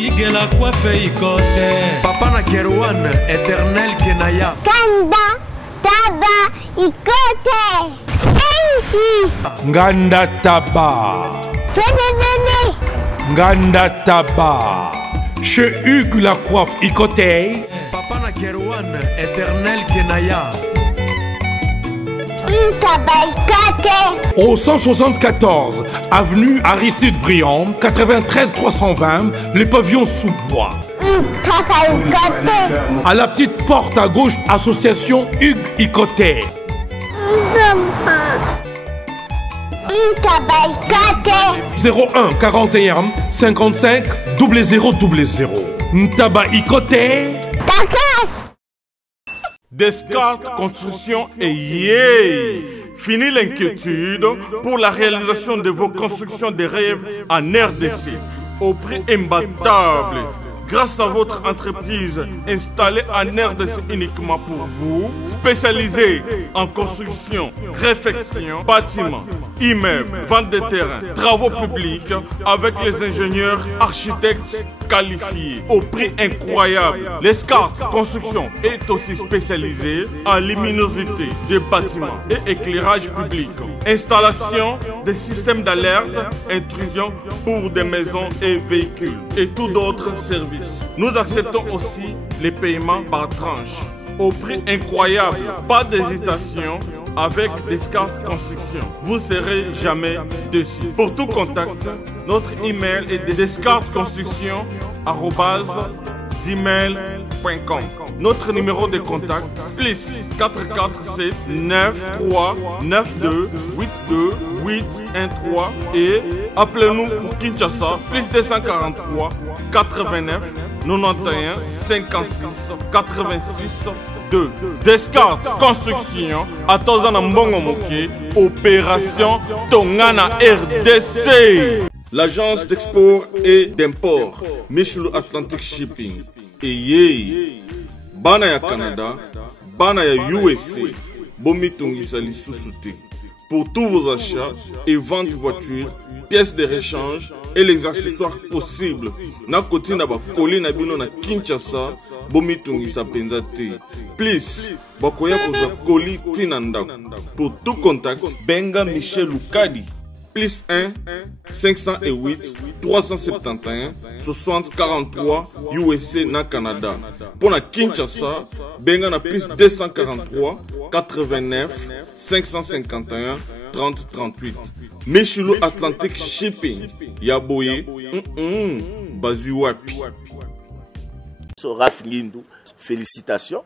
Ige la coiffe ikote. Papa na Kerwan, éternel Kenaya. Kanda, taba, ikote. Sensi. Nganda taba. Fene. Nganda taba. Chez Hugues la coiffe ikote. Papa na Kerwan, éternel Kenaya. Au 174 avenue Aristide Briand, 93 320, les pavillons sous bois. À la petite porte à gauche, association Hugues Ikoté. 01 41 55 0000. Ntaba Ikoté. Descartes Construction et yeah! Fini l'inquiétude pour la réalisation de vos constructions de rêves en RDC au prix imbattable. Grâce à votre entreprise installée en RDC uniquement pour vous, spécialisée en construction, réfection, bâtiments, immeubles, vente de terrains, travaux publics avec les ingénieurs architectes qualifiés au prix incroyable. Descartes Construction est aussi spécialisée en luminosité des bâtiments et éclairage public. Installation des systèmes d'alerte, intrusion pour des maisons et véhicules et tout d'autres services. Nous acceptons aussi les paiements par tranche au prix incroyable. Pas d'hésitation avec Descartes Construction. Vous ne serez jamais déçus. Pour tout contact, notre email est descartesconstruction@gmail.com. Notre numéro de contact plus 447 93 92 82 813 et appelez-nous pour Kinshasa plus 243 89 91 56 86 2. Descartes Construction à Tozana Mbongo Moké, opération Tongana RDC. L'agence d'export et d'import Michel Atlantic Shipping et yé bana ya Canada, bana ya USA, bomitungisa lisusu. Pour tous vos achats et ventes de voitures, pièces de rechange et les accessoires possibles. Na koti na ba koli na bino na Kinshasa, bomitungisa penza te. Please, bakoya koza koli tinanda. Pour tout contact, benga Michel Lukadi. Plus 1 508 371 60 43 USA na Canada. Pour la Kinshasa, benga na plus 243 89 551 30 38. Michelo Atlantic Shipping. Yaboye. Bazuapi. Raph Ngindou, félicitations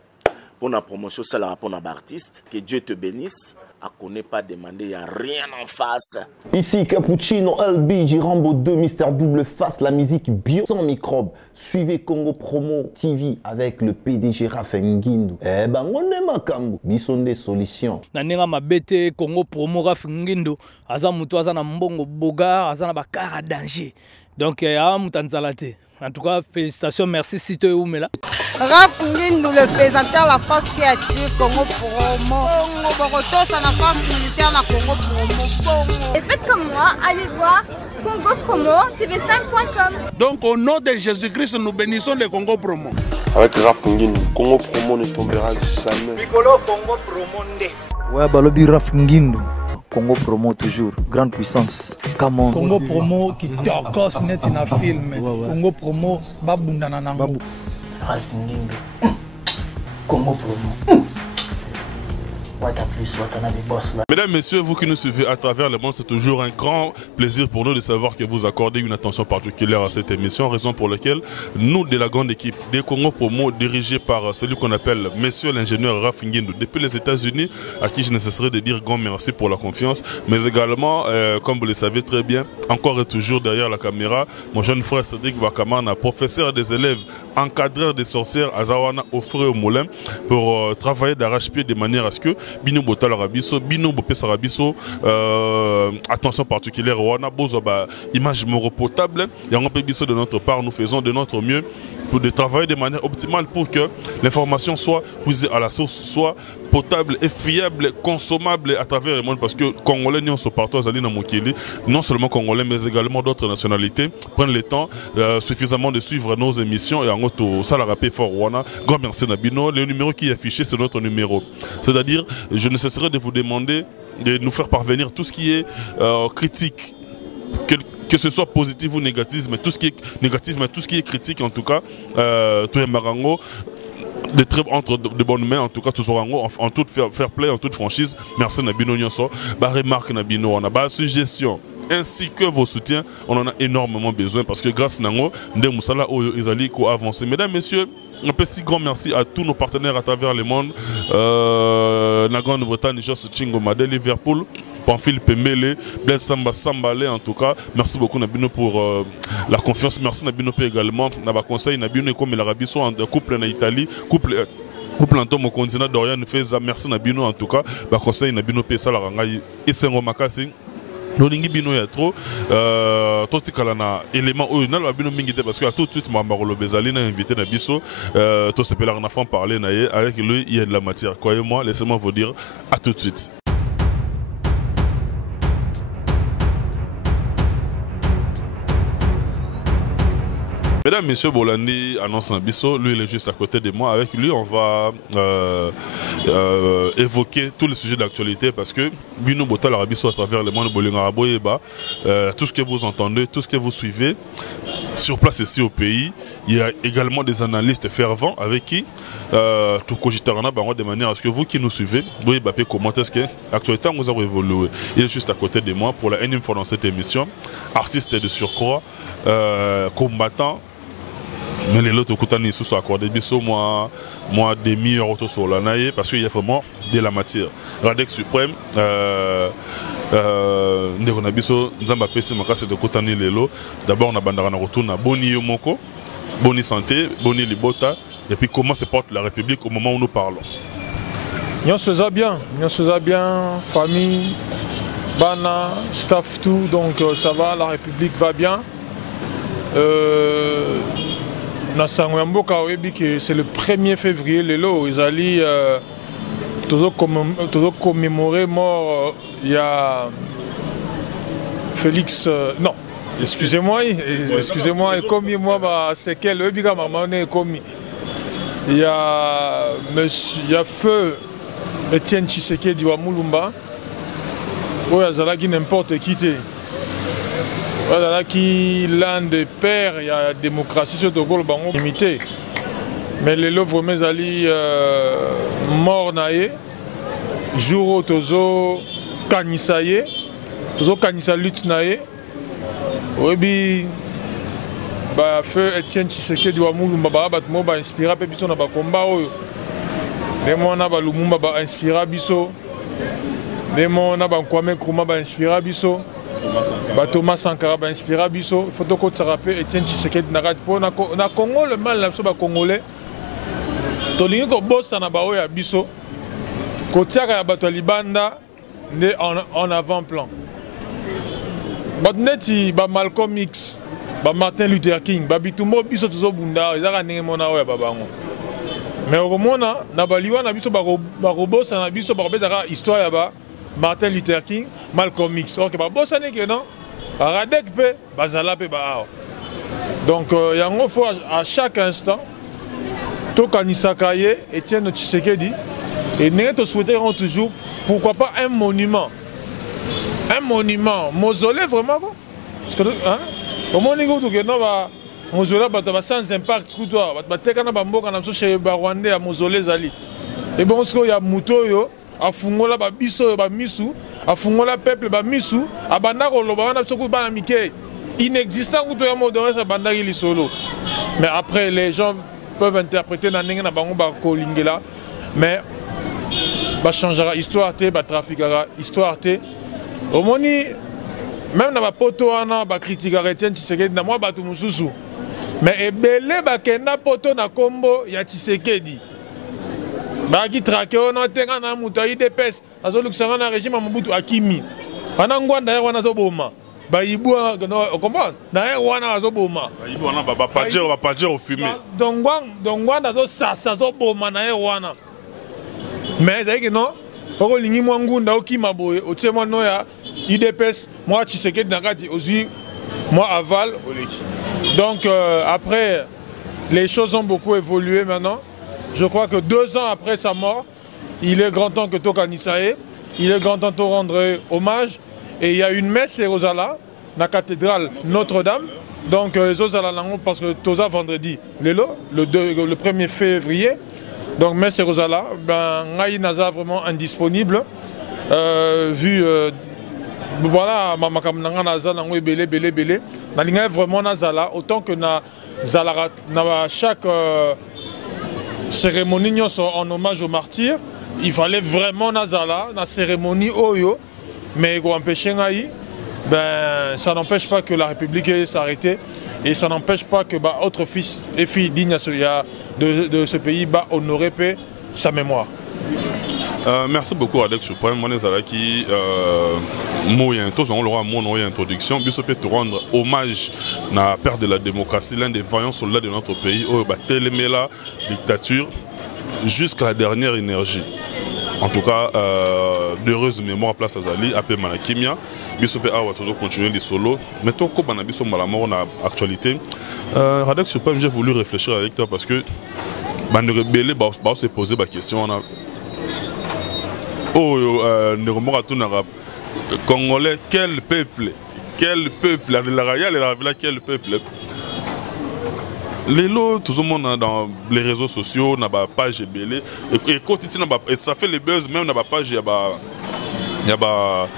pour la promotion, ça la rapport à l'artiste. Que Dieu te bénisse. À qu'on n'ait pas demandé, il n'y a rien en face. Ici Cappuccino, LBG, Rambo 2, Mister Double Face, la musique bio sans microbes. Suivez Congo Promo TV avec le PDG Raph Ngindou. Eh ben, on est makambo, bison des solutions. Nanenga mabete Congo Promo Raph Ngindou, aza mutu aza na mbongo boga, aza na bakara danger. Donc, mutanzalate. En tout cas, félicitations, merci Sito Oumela. Raph Ngindou, le présentateur de la force créative Congo Promo. Ça la force militaire la Congo Promo. Et faites comme moi, allez voir Congo Promo, tv5.com. Donc au nom de Jésus-Christ, nous bénissons le Congo Promo. Avec Raph Ngindou, Congo Promo ne tombera jamais. Piccolo Congo Promo ndé. Ouais, balobi Raph Ngindou. Congo Promo toujours, grande puissance. Come on. Congo Promo qui t'orgosse net in a film. Congo Promo, babundana nango. Raph Ngindou. Congo Promo. Mesdames, messieurs, vous qui nous suivez à travers le monde, c'est toujours un grand plaisir pour nous de savoir que vous accordez une attention particulière à cette émission, raison pour laquelle nous, de la grande équipe des Congo Promo, dirigée par celui qu'on appelle Monsieur l'ingénieur Raph Ngindou, depuis les États-Unis, à qui je ne cesserai de dire grand merci pour la confiance, mais également, comme vous le savez très bien, encore et toujours derrière la caméra, mon jeune frère Cédric Bakamana, professeur des élèves, encadreur des sorcières à Zawana, au Frère au Moulin, pour travailler d'arrache-pied de manière à ce que bino botala rabiso bino bopesa rabiso attention particulière wana bozo ba image moro potable et on peut biso de notre part nous faisons de notre mieux pour de travailler de manière optimale pour que l'information soit puisée à la source, soit potable et fiable, consommable à travers le monde, parce que Congolais n'y sont partout à Mokili, non seulement Congolais mais également d'autres nationalités prennent le temps suffisamment de suivre nos émissions et en auto ça la rappelle fort Wana. Grand merci Nabino. Le numéro qui est affiché c'est notre numéro, c'est-à-dire je ne cesserai de vous demander de nous faire parvenir tout ce qui est critique, que ce soit positif ou négatif, mais tout ce qui est négatif, mais tout ce qui est critique en tout cas, tout est marango, entre de bonnes mains en tout cas, toujours en tout fair play, en toute franchise. Merci Nabino Nyonso, remarque Nabino, on a ba suggestion ainsi que vos soutiens, on en a énormément besoin parce que grâce à Nango, Nde Moussala Izali ko avancer. Mesdames, messieurs, un petit grand merci à tous nos partenaires à travers le monde. La Grande-Bretagne, Joss Chingo Made, Liverpool, Pamphile Pemele, Blaise Samba Sambale en tout cas. Merci beaucoup Nabino pour la confiance. Merci Nabino également. Naba conseil Nabino comme l'Arabie soit un couple en Italie, couple en tom au continent d'Orient nous fait merci Nabino en tout cas. Ba conseil Nabino pe sala rangai Esengo Makasi. Nolingi bino ya trop toti kala na élément oyo na bino mingi te parce que tout de suite Mambarolo Bezali na invité na biso to se pelar na fond parler na ye avec lui il y a de la matière. Croyez-moi, laissez-moi vous dire à tout de suite. Mesdames, messieurs, Bolandi annonce un bisso, lui il est juste à côté de moi. Avec lui, on va évoquer tous les sujets d'actualité parce que Bino Botal Arabiso à travers le monde Bolingarabo Eba, tout ce que vous entendez, tout ce que vous suivez sur place ici au pays, il y a également des analystes fervents avec qui tout cogitarana de manière à ce que vous qui nous suivez, vous voyez comment est-ce que l'actualité nous a évolué. Il est juste à côté de moi pour la énième fois dans cette émission, artiste de surcroît, combattant. Mais les autres côtés sont accordés biso moi demi-heure auto sur la naïe parce qu'il y a vraiment de la matière. Radek suprême ndeko biso nzamba pesi makase de kotani lelo. D'abord on a bandara na retour na boni yomoko, boni santé, boni libota et puis comment se porte la République au moment où nous parlons. Nous faisons bien, famille, bana, staff tout donc ça va, la République va bien. C'est le 1er février, ils allaient commémorer mort. Il y a Félix. Non, excusez-moi, comme moi, c'est quel il y a feu Etienne Tshisekedi wa Mulumba. Il y a n'importe qui. Voilà qui l'un des pères, il y a la démocratie sur le Gaulle limité. Mais les louvres mes alliés morts naïe, jour où tozo kanisaye, tozo kanisa lutte naïe, oui bah feu Etienne Tshisekedi wa Mulumba bah mo bah inspira pe biso na ba combat oyo. Les mo na ba Lumumba bah inspira biso. Les mo na ba Kwame Nkrumah bah inspira biso. Thomas Sankara va inspirer biso. Il faut que tu rappelles Etienne Tshisekedi na Congo le mal na congolais. Tolingi ko bossa na bao ya biso. Ko tiaka ya bato libanda né en avant-plan. Batneti ba Malcolm X, ba Martin Luther King, ba bitumo biso tozo bunda, ezaka ndenge mona oya babango. Mais au mona na baliwa na biso ba robosa na biso ba betaka histoire ya ba Martin Luther King, Malcolm X. Ok, bah bon ça n'est que non. Radek pe, bazala pe ba. Donc il y a un faut à chaque instant. Tokanisa Kaye, Etienne Tshisekedi, et nous souhaiterons toujours, pourquoi pas un monument. Un monument, mausolée vraiment quoi. Parce que au moins nous mausolée sans impact tout toi. Batekana bamboka na chez Rwandais à mausolée zali. Et bon il y a muto yo. Afungola ba biso ba misu afungola peuple ba misu abanda ko loba na soku bana mike inexistant ou to ya moderne sa banda li solo. Mais après les gens peuvent interpréter na ndenge na bango ba ko lingela mais ba changera histoire te ba trafiquera histoire te au moni même na ba poto wana ba critiquer Etienne Tshisekedi na moi ba to mususu mais ebele ba kenda poto na kombo ya Tshisekedi Baki traqué on a tenga na muta IDPS azo luxanga na régime Mobutu akimi ana ngwanda wana zo boma ba ibu no comprendre na wana azo boma ba ibu wana ba pajer au fumé donc ngwanda zo sasa zo boma na wana mais dès que non oko lingi mwangunda okima boye otsema no ya IDPS moi Tshisekedi nakati ozui moi aval oleki donc après les choses ont beaucoup évolué maintenant. Je crois que 2 ans après sa mort, il est grand temps que Toka Nisae, il est grand temps de rendre hommage. Et il y a une messe à Rosala, la cathédrale Notre-Dame. Donc, Zozala parce que Toza vendredi, le 1er février. Donc, messe à Rosala, ben, Ngaï Naza vraiment indisponible. Vu, voilà, ma Naza, belé. Nalinga vraiment Nazala, autant que Nazala, chaque. Cérémonie en hommage aux martyrs, il fallait vraiment Nazala, la cérémonie Oyo, mais ben, ça n'empêche pas que la République s'arrête et ça n'empêche pas que autres fils et filles dignes de ce pays honorer sa mémoire. Merci beaucoup Alex Suprême. Moi qui moyen tous on aura mon introduction biso peut te rendre hommage na père de la démocratie, l'un des vaillants soldats de notre pays au la dictature jusqu'à la dernière énergie. En tout cas, d'heureuse mémoire place Azali, appelé Manakimia. Biso peut avoir toujours continuer les solos. Mais toi, comme on a biso malamor na actualité, Alex Suprême, j'ai voulu réfléchir avec toi parce que ne rebelle se poser la question. Congolais, quel peuple, quel peuple, quel peuple. Les lots, tout le monde dans les réseaux sociaux, n'a pas page belé et ça fait les buzz même n'a pas page il y a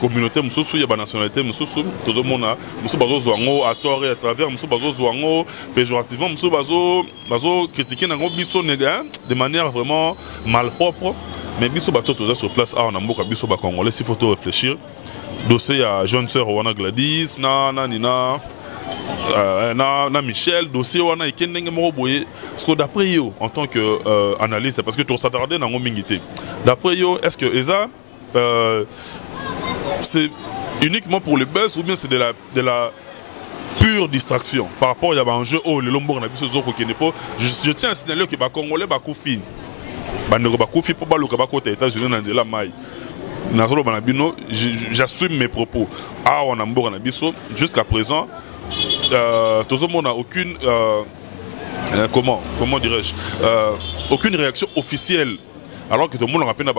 communauté mususu il y a nationalité mususu tout le monde mususu bazo zwango à tort et à travers mususu bazo zwango péjorativement mususu bazo critiquer nango biso de manière vraiment malpropre. Mais biso bato tous sur place on a mboka biso ba congolais s'il faut tout réfléchir dossier à jeune sœur Wana Gladys Nina na Michel dossier wana ikendenge moko boye parce que d'après yo en tant que analyste parce que tu s'attarder nango mingité d'après yo est-ce que eza c'est uniquement pour le buzz ou bien c'est de la pure distraction par rapport à un jeu oh le lombo na biso zoko kenepo je tiens à signaler que ba congolais ba koufi j'assume mes propos. Jusqu'à présent, tout le monde n'a aucune comment dirais-je aucune réaction officielle. Alors que tout le monde a rappelé tout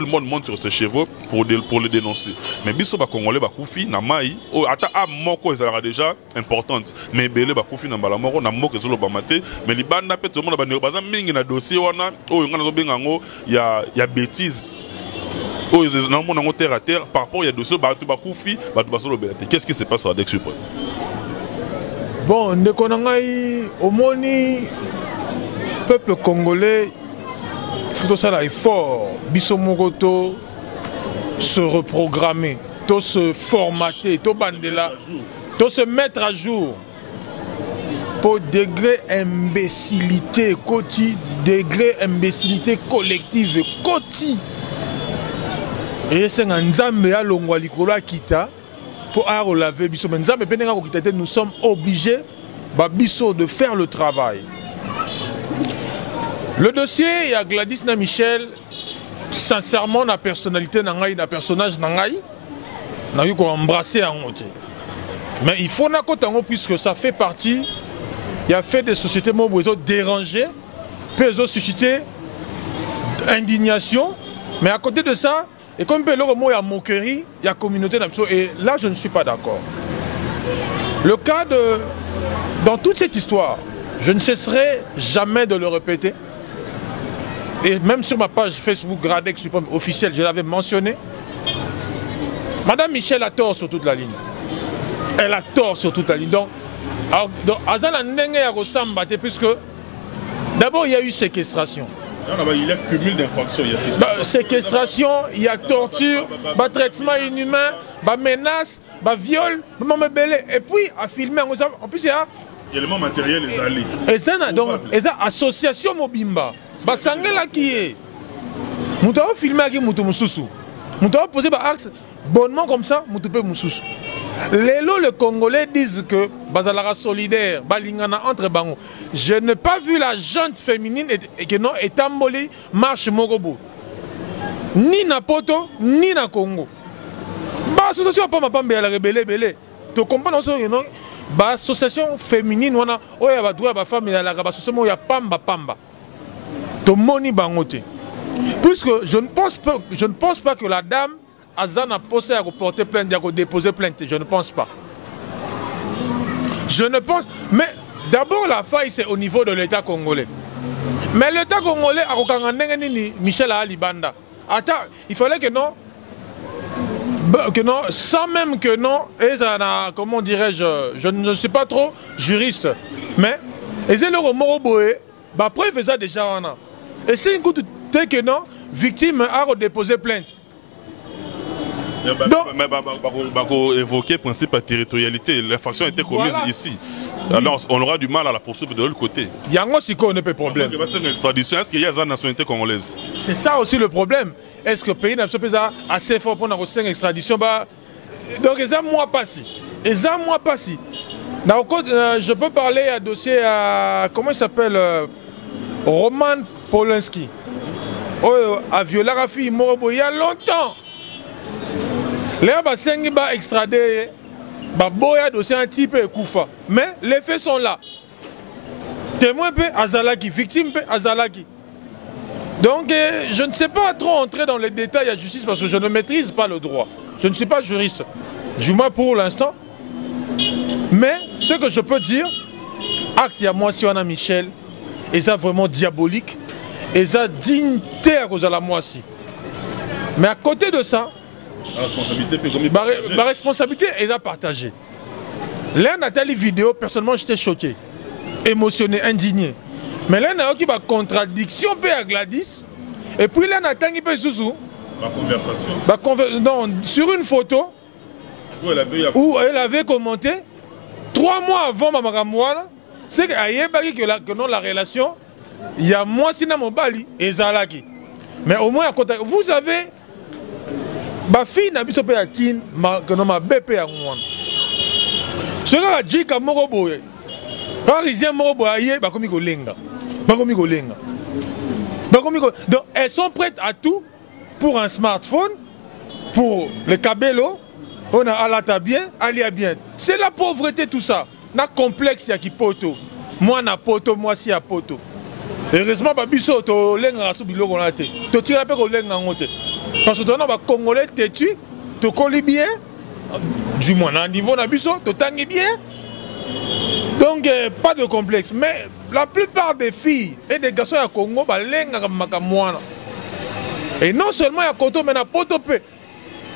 le monde monte sur ses chevaux pour le dénoncer. Mais biso ba congolais ba koufi na mai o ata a moko ezala déjà importante mais belé ba koufi na mbala moko na moko ezolo ba maté mais libanda pe tout le monde ba baza mingi na dossier wana o ngana zo benga ngo ya bêtise o na mona ngo terre à terre par rapport ya dossier ba tu ba koufi ba tu ba solo belé. Qu'est-ce qui se passe avec ce point? Bon, au moni peuple congolais, il faut ça l'effort, biso mogoto se reprogrammer, tout se formater, tout bandela, tout se mettre à jour pour degré imbécilité quotidien, degré imbécilité collective quotidien. Et c'est un nzambe ya longwa likolo kita. Pour relaver biso menza mais nous sommes obligés de faire le travail. Le dossier il y a Gladys na Michel sincèrement la personnalité nangai na personnage nangai na eu ko embrasser en côté. Mais il faut na kotango puisque ça fait partie il y a fait des sociétés mobilisées dérangées peut susciter indignation mais à côté de ça et comme il y a moquerie, il y a communauté d'absolu. Et là, je ne suis pas d'accord. Le cas de... Dans toute cette histoire, je ne cesserai jamais de le répéter. Et même sur ma page Facebook Gradex Suprême officielle, je l'avais mentionné. Madame Michel a tort sur toute la ligne. Elle a tort sur toute la ligne. Donc, puisque d'abord, il y a eu séquestration. Il y a cumul d'infractions. Séquestration, il y a torture, traitement inhumain, menace, viol, et puis à filmer. En plus, il élément matériel les alliés. Et ça donc association mobimba. Basangela qui est. Nous avons filmé avec Moutou Moussoussou. Nous avons posé par axe bonnement comme ça, Moutou Moussoussou. Les Congolais disent que Bazalara solidaire, Balingana entre Bango. Je n'ai pas vu la gente féminine et que non Etamboli marche Morobo. Ni na Poto, ni na Congo. Bah association pas ma pambe à la rebelle belé. Tu comprends que non? Bah association féminine wana oya ba droit ba femme à la association ya pamba pamba. To moni bangote. Puisque je ne pense pas que la dame Azan a posé à porter plainte, à déposer plainte. Je ne pense pas. Je ne pense. Mais d'abord, la faille, c'est au niveau de l'État congolais. Mais l'État congolais a Michel Ali Banda. Attends, il fallait que non. Sans même que non. Et ça a, comment dirais-je, je ne suis pas trop juriste. Mais, et c'est le Moroboé, après, il faisait déjà un an. Et c'est une coup de que non, victime a déposé plainte. Donc, évoquer le principe de territorialité, l'infraction a été commise ici. Alors, on aura du mal à la poursuivre de l'autre côté. Il y a un problème. Est-ce qu'il y a une nationalité congolaise? C'est ça aussi le problème. Est-ce que le pays n'a pas assez fort pour une extradition? Donc, ils ont moi passé. Je peux parler à dossier à. Comment il s'appelle? Roman Polanski. A violé la fille Morobo il y a longtemps. Là, il va extrader, boya dossier un type et Koufa. Mais les faits sont là. Témoin peut Azalaki, victime peut Azalaki. Donc, je ne sais pas trop entrer dans les détails à justice parce que je ne maîtrise pas le droit. Je ne suis pas juriste, du moins pour l'instant. Mais ce que je peux dire, acte il y a moi si on a Michel, et ça vraiment diabolique, et ça dignité à cause de la moi si. Mais à côté de ça, la responsabilité est à partager. Là, Nathalie vidéo, personnellement, j'étais choqué, émotionné, indigné. Mais là, il y a une contradiction à Gladys. Et puis là, Nathalie Zouzou. La conversation. Non, sur une photo où elle avait commenté 3 mois avant Mamaramouana, c'est qu'il y a la relation, il y a moi, Sina Mobali et Zalaki. Mais au moins, vous avez. Ma fille n'a pas été à Kin, ma bébé à moi. Ce que a dit que Morobo, Parisien Morobo, donc elles sont prêtes à tout pour un smartphone, pour le cabello, on a alata bien, alia bien. C'est la pauvreté tout ça. Na complexe ya ki poto. Moi na poto, moi si à poto. Heureusement, Babiso, to lenga rasu biloko na te. To tira pe ko lenga ngote. Parce que on a Congolais têtu, tu colles bien, du moins à un niveau d'abisso, tu tangues bien. Donc, pas de complexe. Mais la plupart des filles et des garçons à Congo, et non seulement à Koto, mais à Potopé.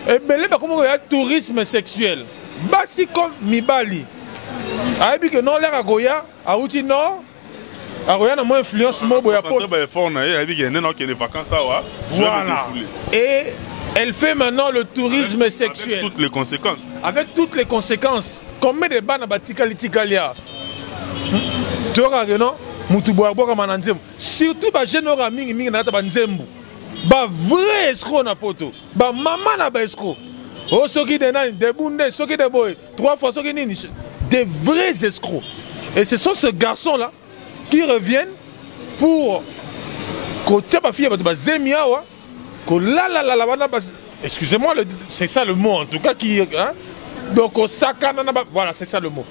Et bien, il y a tourisme sexuel. Basi comme Mibali. A dit que non, l'air à Goya, à Outi Nord. Voilà. Et elle fait maintenant le tourisme sexuel. Avec toutes les conséquences. Avec toutes les conséquences. Combien de bannes à Tikali? Tu vois, non? Surtout, les jeunes gens qui ont vrai escroc na poto. Maman na ba escroc. Oh, ceux qui des bundes, ceux qui des boys. 3 fois, ceux qui des vrais escrocs. Et ce sont ces garçons-là qui reviennent pour excusez-moi, c'est ça le mot en tout cas qui hein? Donc voilà, c'est ça le mot.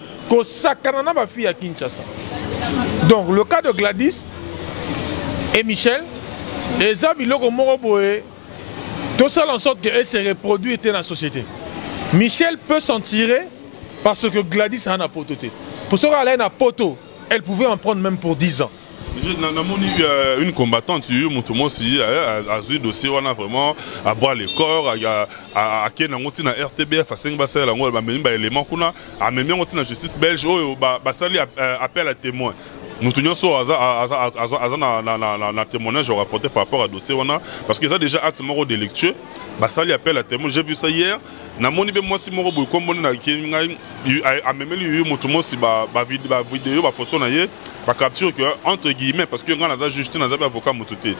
Fille à Kinshasa. Donc le cas de Gladys et Michel, et Zabiloko Moroboé, tout ça en sorte qu'elle se reproduit dans la société. Michel peut s'en tirer parce que Gladys a un pototé. Pour ce qu'elle a un poteau, elle pouvait en prendre même pour 10 ans. Une combattante, aussi, a eu dossier, on a vraiment à boire les corps, à qui na RTBF, à 5 bassins, à élément qu'on a, à même la justice belge, appel à témoins. nous tenions sur un témoignage rapporté par rapport à dossier parce que ça déjà acte moro délictueux bah ça lui appelle à témoin. J'ai vu ça hier na moni be moi si moro boy comme on a amemeli motumo si ba vidéo ba photo na ye ba capture que entre guillemets parce que quand on a juste dans avocat motuté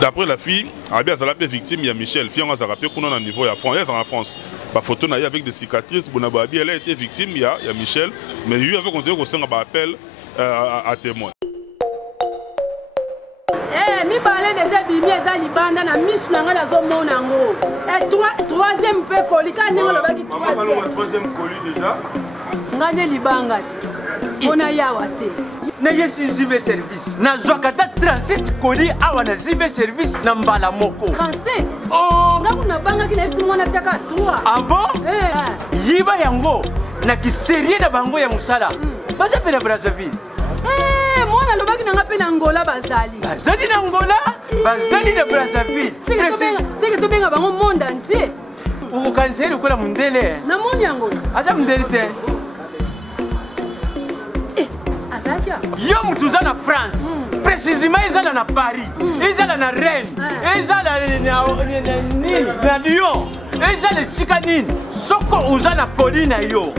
d'après la fille Abia Zalapé victime il y a Michel fille on a rappelé qu'on a un niveau en France ba photo na ye avec des cicatrices Bonaba Abia elle a été victime il y a Michel mais il y a qu'on dit qu'on s'en appel à témoin. Eh, mi parler déjà bimi eza libanda na misu na nga na zo mona ngo. Et troisième pe kolika ningo lo baki troisième colis déjà. Ngane libanga. Ona yawa te. Na yesi zibe service. Na zwakata 37 colis awa na zibe service na mbala moko. 37. Oh, ngaku na banga kina esi mwana chaka 3. Ah bon? Yiba yango na kiserie na bango ya musala. Basa pe na Brazzaville. Mwana lobaki nanga pe na Angola bazali. Bazali na Angola, bazali na Brazzaville. C'est que to benga bango monde entier. Uko kanseri ukola mundele. Na moni yango. Acha mundele te. Azakia. Yo mutuza na France. Précisément izala na Paris. Izala na Rennes. Izala na Lyon. Izala sikanini. Soko uza na Pauline yo.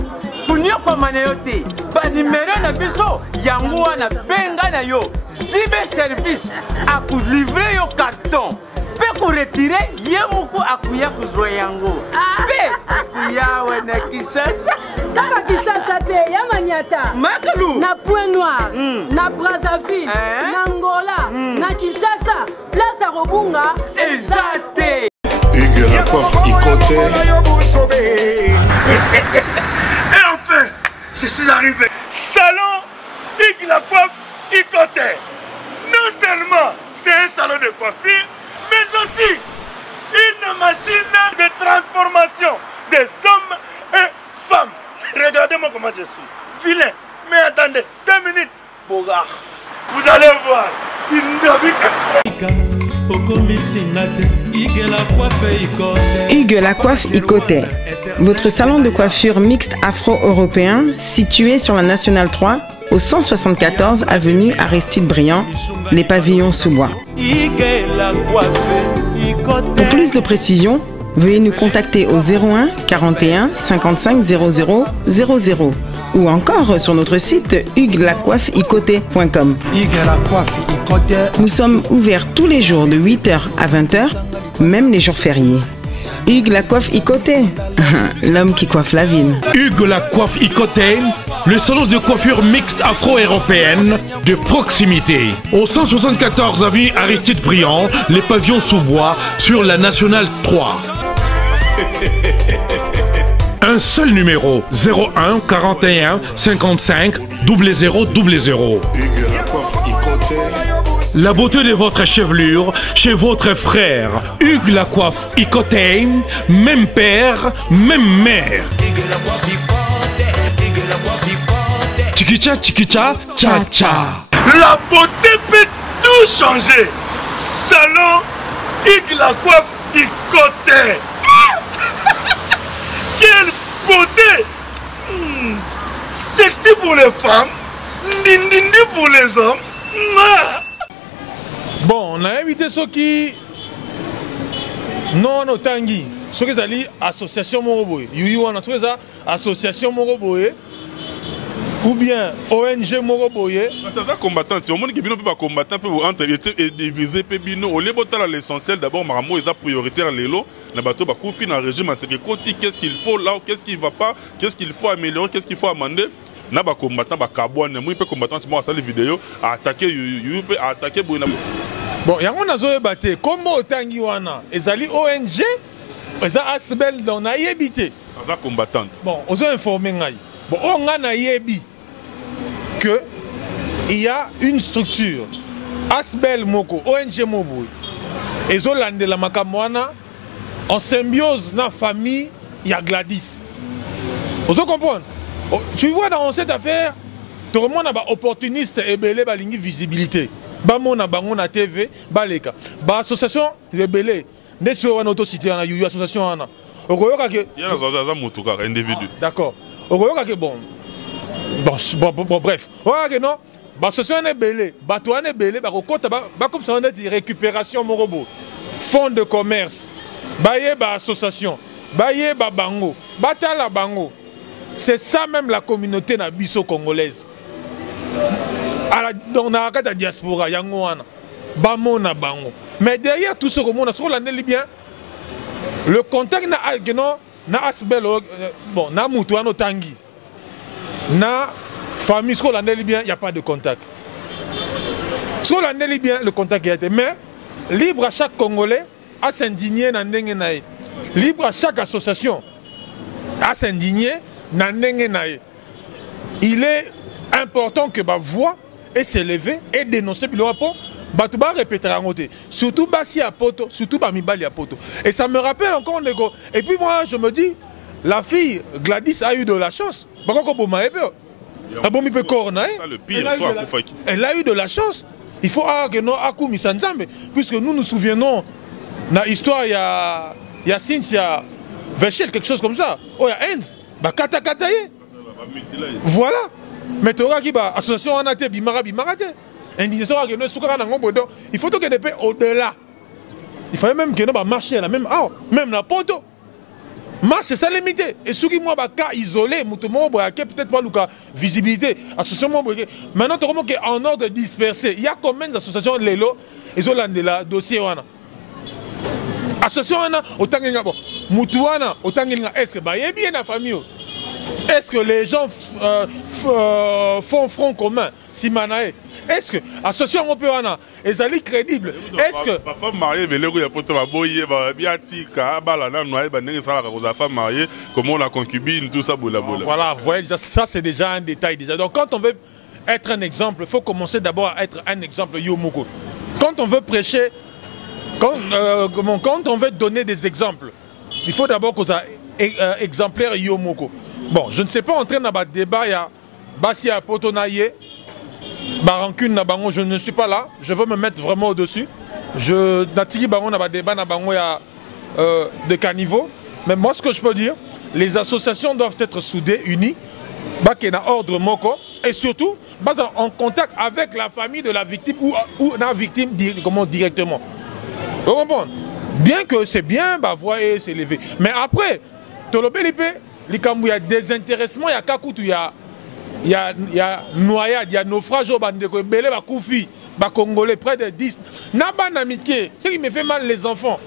Kunyo kwa maneyote ba numéro na biso yango wana benga na yo zibe service aku livrer yo carton pe ko retirer yemuku akuya kuzwa yango pe akuya wana Kisasa kaka Kisasa te ya Maniata Makalu na Point Noir na Brazzaville na Angola na Kinshasa place à Robunga ezate Hugues la coiffe je suis arrivé. Salon Hugues la coiffe Ikote. Non seulement c'est un salon de coiffure, mais aussi une machine de transformation des hommes et femmes. Regardez-moi comment je suis. Vilain. Mais attendez, 2 minutes. Bogart. Vous allez voir. Hugues la coiffe Ikote, votre salon de coiffure mixte afro-européen situé sur la Nationale 3 au 174 avenue Aristide Briand, les pavillons sous bois. Pour plus de précisions, veuillez nous contacter au 01 41 55 00 00 ou encore sur notre site hugueslacoiffeikote.com. Nous sommes ouverts tous les jours de 8h à 20h, même les jours fériés. Hugues la coiffe Ikote, l'homme qui coiffe la ville. Hugues la coiffe Ikote, le salon de coiffure mixte afro-européenne de proximité. Au 174 avenue Aristide Briand, les pavillons sous bois sur la Nationale 3. Un seul numéro, 01 41 55 00 00. La beauté de votre chevelure chez votre frère. Hugues la coiffe Ikote, même père, même mère. Chikicha, chikicha, cha cha. La beauté peut tout changer. Salon Hugues la coiffe Ikote. Quelle beauté! Sexy pour les femmes, dindindi pour les hommes. Bon, on a invité ceux qui non tangi, ceux qui allaient association Moroboye. On a trouvé ça association Moroboye ou bien ONG Moroboye. C'est ça combattant. Si on montre que pas combattant peut entre et diviser Pébino, au lébotala l'essentiel d'abord Maramo est prioritaire l'élo. Na bateau ba confi dans régime à ce que qu'est-ce qu'il faut là, qu'est-ce qui va pas, qu'est-ce qu'il faut améliorer, qu'est-ce qu'il faut amender. Na ba combattant ba carbone, moi peut combattant si moi ça les vidéos à attaquer you peut attaquer Boina. Bon, yango nazo ebate kombo otangi wana ezali ONG eza asbel dans na yebité. Ça combattante. Bon, ozo informer ngai. Bon, on a na yebi que il y a une structure Asbel Moko ONG Mobo et Zolande la Makamwana en symbiose dans la famille il y a Gladys. Vous comprenez? Tu vois dans cette affaire tout le monde a opportuniste et belé balingi visibilité. Bamona bangona TV baleka. Ba association rebelle net sur une autocité en une association en okoyoka ke il y a un motoka individu. D'accord. Okoyoka ke bon bref. Okoyoka ke non l'association est belé, bateau est belé, comme ça on a dit récupération morobo, fonds de commerce, baye ba association, baye ba bango, batala bango. C'est ça même la communauté na biso congolaise. Donc na la diaspora yango wana, bamo na bango. Mais derrière tout ce que on a sur l'année libyen, le contact na asbelo bon na mutu ano tangi. Na famille sur l'année libyen, il n'y a pas de contact. Sur l'année libyen, le contact a été. Mais libre à chaque Congolais à s'indigner dans n'engenaï. Libre à chaque association à s'indigner dans n'engenaï. Il est important que ma voix et s'élever et dénoncer le rapport. Batouba répétera en côté. Surtout Bassi à Poto, surtout Bamibali à Poto. Et ça me rappelle encore Nego. Et puis moi je me dis, la fille Gladys a eu de la chance. Elle a eu de la chance. Il faut puisque nous nous souvenons de l'histoire, il y a Cynthia Vechel, quelque chose comme ça. Oh, il y a Enz. Voilà. Mais tu as l'association Anate Bimara Bimarate. Il faut que des pays au-delà. Il fallait même que nous marchions même la poto. Marche, c'est ça limité. Et ce qui moi cas isolé, peut-être pas la visibilité. Association maintenant, tu vois qu'en ordre dispersé, il y a combien d'associations Lelo et Zolandela dossier wana. Association wana autant que bon, Mutuana autant que est-ce que bah y a bien la famille. Est-ce que les gens font front commun si manae? Est-ce que l'association européenne est crédible? Est-ce que la femme mariée, comment la concubine, tout ça, voilà, vous voyez, ça c'est déjà un détail. Déjà. Donc quand on veut être un exemple, il faut commencer d'abord à être un exemple Yomoko. Quand on veut prêcher, quand on veut donner des exemples, il faut d'abord qu'on soit exemplaire Yomoko. Bon, je ne sais pas entrer dans le débat, il y a Bassi à Potonaye, Barancune na bango, je ne suis pas là, je veux me mettre vraiment au-dessus. Je n'attire pas dans le débat, il y a de caniveau. Mais moi, ce que je peux dire, les associations doivent être soudées, unies, ordre moko, et surtout en contact avec la famille de la victime ou la victime directement. Vous comprenez? Bien que c'est bien, voyez, c'est élevé. Mais après, il y a désintéressement, il y a kakutu, il y a noyade, il y a naufrage au bandeko, belé ba koufi, ba congolais près de 10. Naban amitié, ce qui me fait mal les enfants.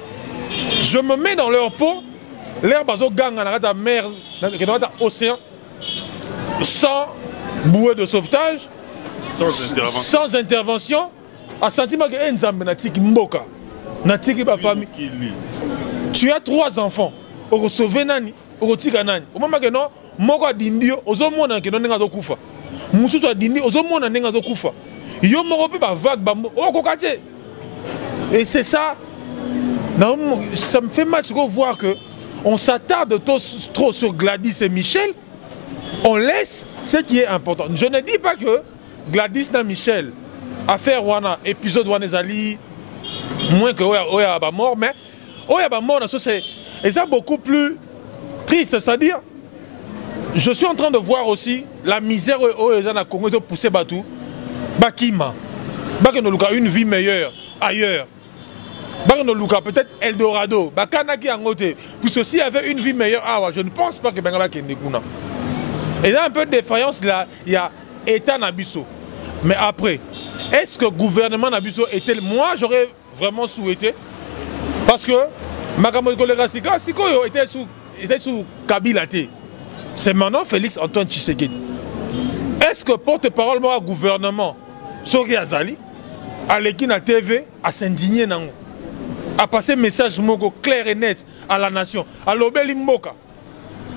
Je me mets dans leur peau, l'air bazo gang dans la mer, dans l'océan, sans bouée de sauvetage, sans intervention, à sentiment que Nzambe natiki mboka, natiki ba famille. Tu as 3 enfants, au sauver nani. Au moment que non, moko dindio, ozomona que non nenga kufa. Mususu adindi, ozomona nenga kufa. Yo moko pe ba vague ba okokate. Et c'est ça. Non, ça me fait mal de voir que on s'attarde trop sur Gladys et Michel. On laisse ce qui est important. Je ne dis pas que Gladys et Michel affaire wana épisode wanezali moins que oya ba mort, mais oya ba mort c'est beaucoup plus triste, c'est-à-dire, je suis en train de voir aussi la misère aux gens à Congo de pousser Batou, Bakima, Bakenoluka, une vie meilleure ailleurs, Bakenoluka, peut-être Eldorado, Bakanaki en côté, puisque s'il y avait une vie meilleure, je ne pense pas que Bengaba Kendekuna. Et il y a un peu de défaillance là, il y a État Nabiso. Mais après, est-ce que le gouvernement Nabiso était. Moi, j'aurais vraiment souhaité, parce que Makamoko Legasika, Sikoyo était sous Kabila. C'est maintenant Félix Antoine Tshisekedi. Est-ce que porte-parole du gouvernement, Soki Azali, à l'équipe à TV, à s'indigner, à passer message clair et net à la nation, à l'Obeli Mboka,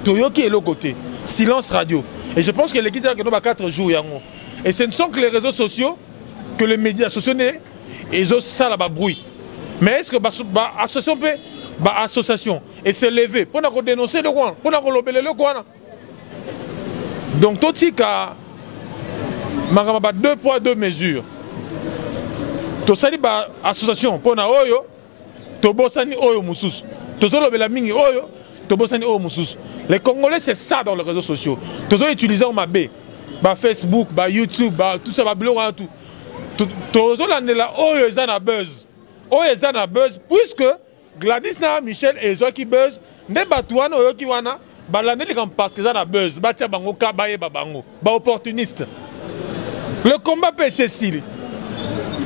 Toyoki est l'autre côté, silence radio. Et je pense que l'équipe a 4 jours. Et ce ne sont que les réseaux sociaux, que les médias sociaux, et ça là bruit. Mais est-ce que l'association peut association et se lever pour dénoncer le coin, pour lobeler le coin. Donc tout ce cas, 2 poids 2 mesures. To sali ba association pour na oyo, to bosani oyo mususu. To solo bela mingi oyo, to bosani oyo mususu. Les Congolais c'est ça dans les réseaux sociaux. To solo utiliser ma B. ba Facebook, ba YouTube, ba tout ça, ba blog, tout. Tozolandela oyo eza na buzz. Oyo eza na buzz puisque Gladys na Michel ezo ki buzz, nde bato wana oyo ki wana balandeli comme parce que eza na buzz, batia bango ka baye bango, ba opportuniste. Le combat peut Cécile.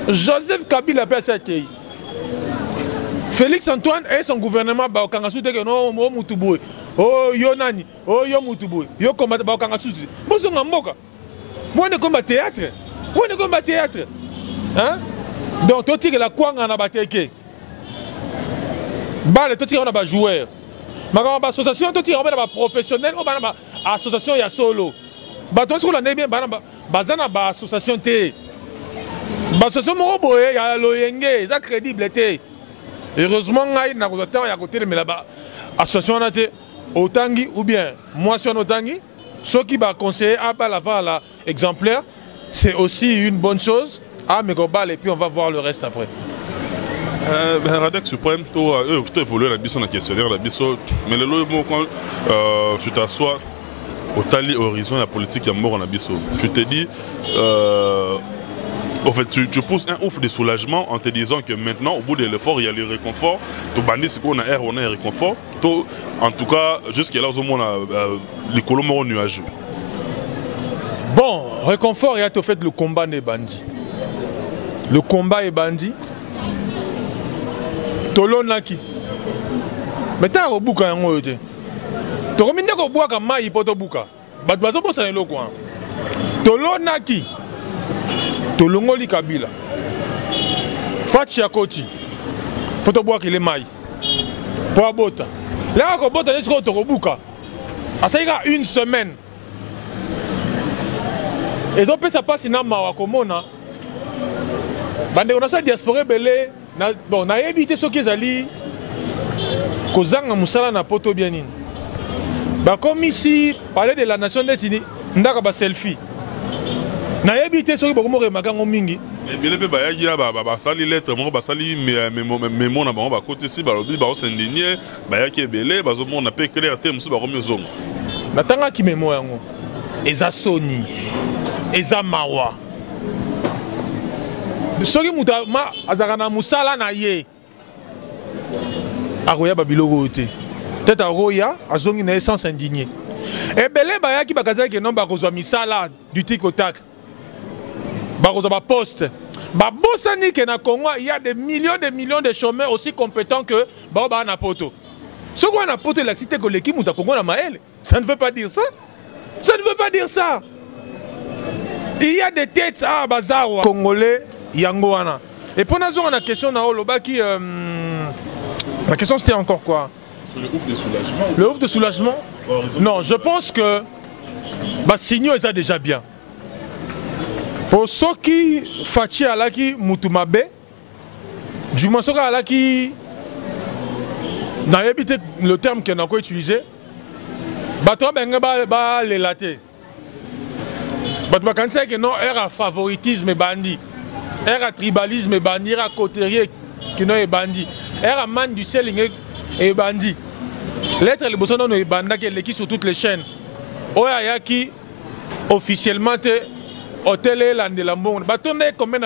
Joseph Kabila peut s'accueillir. Félix Antoine et son gouvernement ba okanga soute que non mo mutuboy. Oh yo nani, oh yo mutuboy. Yo combat ba okanga soute. Bozonga mboka. Moi ne combat théâtre. Moi ne combat théâtre. Hein? Donc tu tires la kwanga na bateke. Bale tu tires na ba joueur. Ma association tu tires na ba professionnel ou ba association ya solo. Ba to ko la ne bien ba zana ba association té. Ba association mo boye ya loyenge, ça crédible té. Heureusement ngai na ko ta ya côté mais là-bas association na té Otangi ou bien moi sur Otangi, ceux qui va conseiller à pas la exemplaire, c'est aussi une bonne chose. Ah, mais et puis on va voir le reste après. Radek Suprême, tu évolues dans le questionnaire, mais le mot quand tu t'assois au tali horizon la politique est mort en abisso. Tu te dis, en fait, tu pousses un ouf de soulagement en te disant que maintenant, au bout de l'effort, il y a le réconfort. Tu bandis ce qu'on a air, on a un réconfort. En tout cas, jusqu'à là, on a les colons nuageux. Bon, réconfort, il y a tout fait le combat des bandits. Le combat est bandit. Tolo naki. Mais t'as un bouca en haut. Tu remets un bois comme maï poto bouca. Bat bazo pour ça le coin. Tolo naki. Tolo ngoli Kabila. Fachi akoti. Photo bois qu'il est maï. Pour bota. Là quand bota est sur tolo bouca. Ah ça y a une semaine. Et donc ça passe in amawa komona. Bande on a ça diaspora belé. Bon, na évité ce qu'ils allaient kozanga musala na poto bien nini. Bah comme ici, parler de la nation d'Etini, ndaka ba selfie. Na évité ce qui beaucoup remarquer mingi. Mais bien le ba ya ba sali lettre mo ba sali mais mon na ba côté si ba lobi ba o s'indigner, ba ya ki belé ba zo mon na pe clair te musu ba romi zongo. Na tanga ki memo yango. Eza Sony. Eza Mawa. Soki mutama azakana musala na ye akoya babiloko te tete akoya azongi na essence indigné ebele bayaki bakazaki non bakozwa misala du tic au tac bakozwa ba poste babosani ke na Congo il y a des millions de chômeurs aussi compétents que ba na poto soki wana poto la cité koleki muta Congo na maele ça ne veut pas dire ça, ça ne veut pas dire ça. Il y a des têtes à bazawa congolais Yangoana. Et pour nous, on a la question la question c'était encore quoi? Le ouf de soulagement. Le ouf de soulagement? Non, je pense que Bassigno est déjà bien. Pour ceux qui Fachi Alaki Mutumabe, du moins ceux qui Alaki n'a évité le terme qu'on a encore utilisé, Bato Benga les latés. Bato Bakansa que non, era favoritisme bandit. Era tribalisme bandit, era coterie qui non est bandit, era man du selling et bandit. L'être le besoin de banda qui est sur toutes les chaînes. Oya qui officiellement te hôtel et l'andelambon. Batonne comme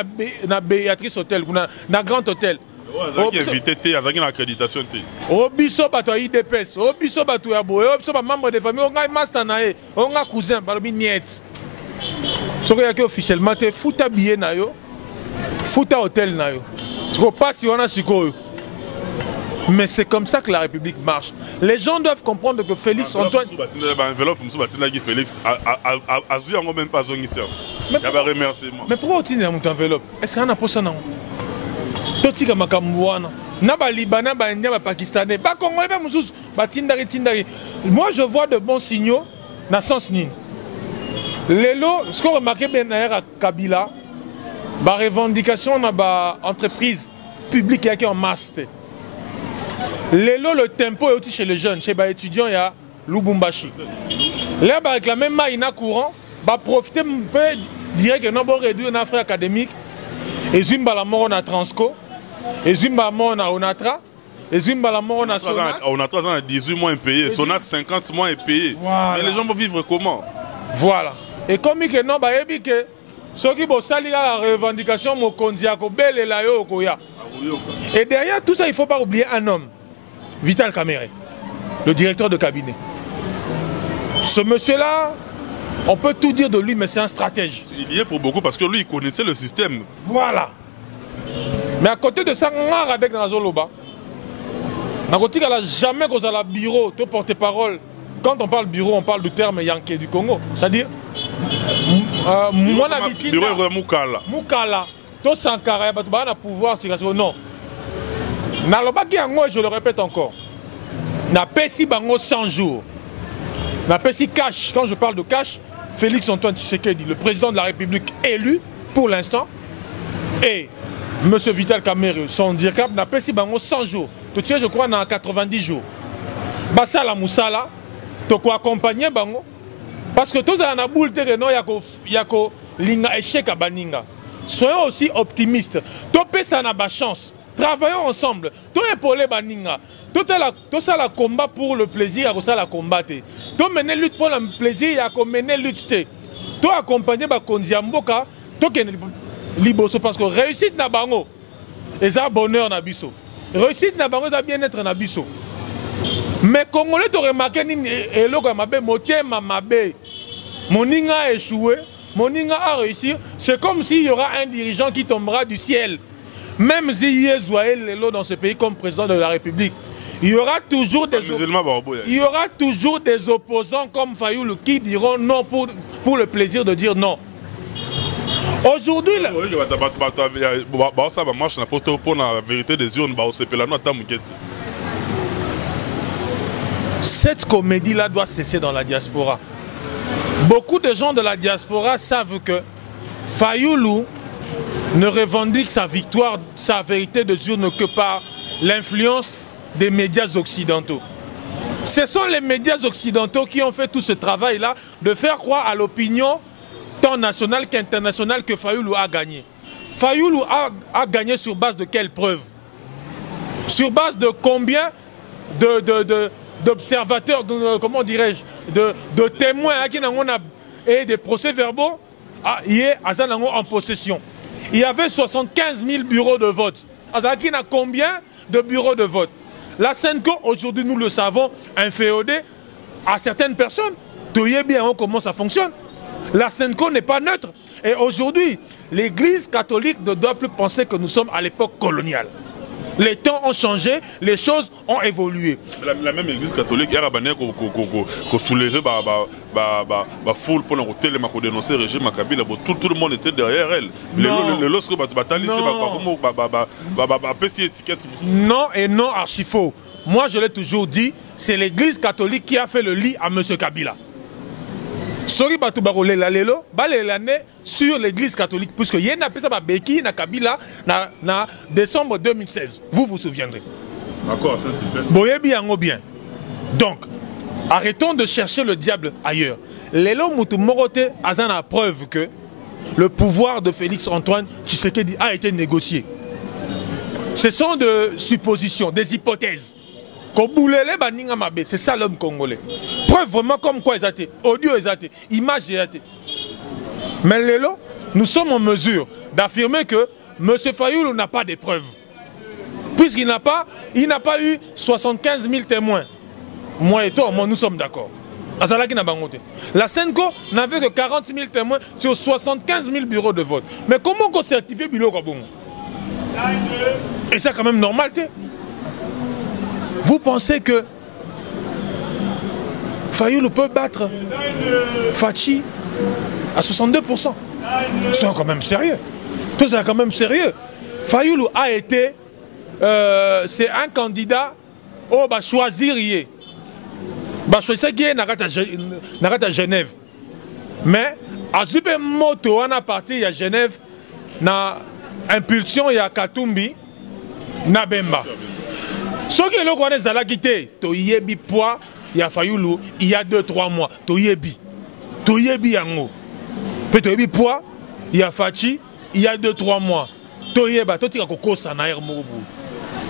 na Béatrice Hôtel, na Grand Hôtel. Qui invité te, avec une accréditation te. Obiso bato IDPS, obiso bato ya boye, obiso ba membre de famille, on a master nae, on a cousin, balobi niet. Soki yaki officiellement te futa billet na yo. Fouta hôtel na yo. Tu ne sais pas si on a sikoyo. Mais c'est comme ça que la République marche. Les gens doivent comprendre que Félix Antoine. Félix a vu encore même pas son histoire. Mais pourquoi tu as une enveloppe? Est-ce qu'on a pas ça non? Toti kama kamwana. Na ba Libanais, ba Indien, ba Pakistanais, ba Congolais, ba Moussous, ba Tindari. Moi je vois de bons signaux dans le sens nini. Lelo, ce qu'on remarque bien à Kabila. La revendication dans l'entreprise publique qui est en masse. Le tempo est aussi chez les jeunes, chez les étudiants, il y a Lubumbashi. Là, avec la même maïna courant, va profiter un peu, dire que nous avons réduit une affaire académique. Et Zimba la mort on a Transco, et Zimba la mort on a Onatra, et Zimba la mort on a Sonas. Onatra, on a 18 mois impayés, Sonas 50 mois impayés. Voilà. Mais les gens vont vivre comment? Voilà. Et comme il non, bah que ceux qui bossali la revendication mokonzi ya kobelela yo koya. Et derrière tout ça, il ne faut pas oublier un homme, Vital Kamerhe, le directeur de cabinet. Ce monsieur-là, on peut tout dire de lui, mais c'est un stratège. Il y est pour beaucoup parce que lui, il connaissait le système. Voilà. Mais à côté de ça, avec Nazoloba, il n'a jamais causé le bureau, tout porte-parole. Quand on parle bureau, on parle du terme Yankee du Congo. C'est-à-dire, mon habitude. Bureau Moukala. Moukala. Tout Sankara, il y a pouvoir. Non. Je le répète encore. N'a pas si bango 100 jours. N'a pas si cash. Quand je parle de cash, Félix Antoine Tshisekedi, le président de la République élu pour l'instant, et M. Vital Kamerhe, son directeur, n'a pas si bango 100 jours. Tout ça, je crois, dans 90 jours. Basala Moussala, tu peux accompagner bango. Parce que tous en a boule terrain, il y a linga échec à baninga. Soyons aussi optimistes. Topé ça n'a pas chance. Travaillons ensemble. Tout épaulé baninga. Tout ça la combat pour le plaisir, à ça la combattre. Tout mener lutte pour le plaisir, à mener lutte. Tout accompagner ba konziamboka, tout ken liboso parce que réussite na bango. Et ça bonheur na biso. Réussite na bango ça bien-être na biso. Mais Congolais tu remarqué ni eloko mabe motema mabe. Moninga a échoué, Moninga a réussi. C'est comme s'il y aura un dirigeant qui tombera du ciel. Même s'il y a Zouaël Lelo dans ce pays comme président de la République, il y aura toujours des opposants comme Fayoulou qui diront non pour le plaisir de dire non. Aujourd'hui, cette comédie-là doit cesser dans la diaspora. Beaucoup de gens de la diaspora savent que Fayoulou ne revendique sa victoire, sa vérité de urne que par l'influence des médias occidentaux. Ce sont les médias occidentaux qui ont fait tout ce travail-là de faire croire à l'opinion tant nationale qu'internationale que Fayoulou a gagné. Fayoulou a gagné sur base de quelles preuves? Sur base de combien d'observateurs, comment dirais-je, de témoins et des procès-verbaux en possession. Il y avait 75 000 bureaux de vote. Azaki n'a combien de bureaux de vote? La Senko, aujourd'hui, nous le savons, inféodée à certaines personnes. Vous voyez bien comment ça fonctionne. La Senko n'est pas neutre. Et aujourd'hui, l'Église catholique ne doit plus penser que nous sommes à l'époque coloniale. Les temps ont changé, les choses ont évolué. La même Église catholique, elle a soulevé la foule pour dénoncer le régime Kabila. Tout le monde était derrière elle. Non et non, archi faux. Moi, je l'ai toujours dit, c'est l'Église catholique qui a fait le lit à M. Kabila. Sori Batubaro Lelo, sur l'église catholique, puisque il y a un Beki, na Kabila, na décembre 2016. Vous vous souviendrez. D'accord, ça c'est bien. Donc, arrêtons de chercher le diable ailleurs. Lelo Moutou Morote a la preuve que le pouvoir de Félix Antoine Tshisekedi a été négocié. Ce sont des suppositions, des hypothèses. C'est ça l'homme congolais. Preuve vraiment comme quoi ils étaient. Audio ils étaient. Image ils étaient. Mais Lelo, nous sommes en mesure d'affirmer que M. Fayoulou n'a pas de preuves. Puisqu'il n'a pas eu 75 000 témoins. Moi et toi, nous sommes d'accord. La Senko n'avait que 40 000 témoins sur 75 000 bureaux de vote. Mais comment on certifie le bureau? Et c'est quand même normal. Vous pensez que Fayoulou peut battre Fachi à 62%? C'est quand même sérieux. Tout ça est quand même sérieux. Fayoulou a été... c'est un candidat au choisir. Choisir qui est à Genève. Mais à Zubé Moto, on a parti à Genève, na impulsion, il y a Katumbi, na Bemba. Ce qui est le roi des Alakité, Toyebi poids, il y a Fayoulou, il y a 2-3 mois. Toyebi yango. Toyebi poids, il y a Fachi, il y a 2-3 mois. Toyeba, Totika Kokosa, Nair Morubu.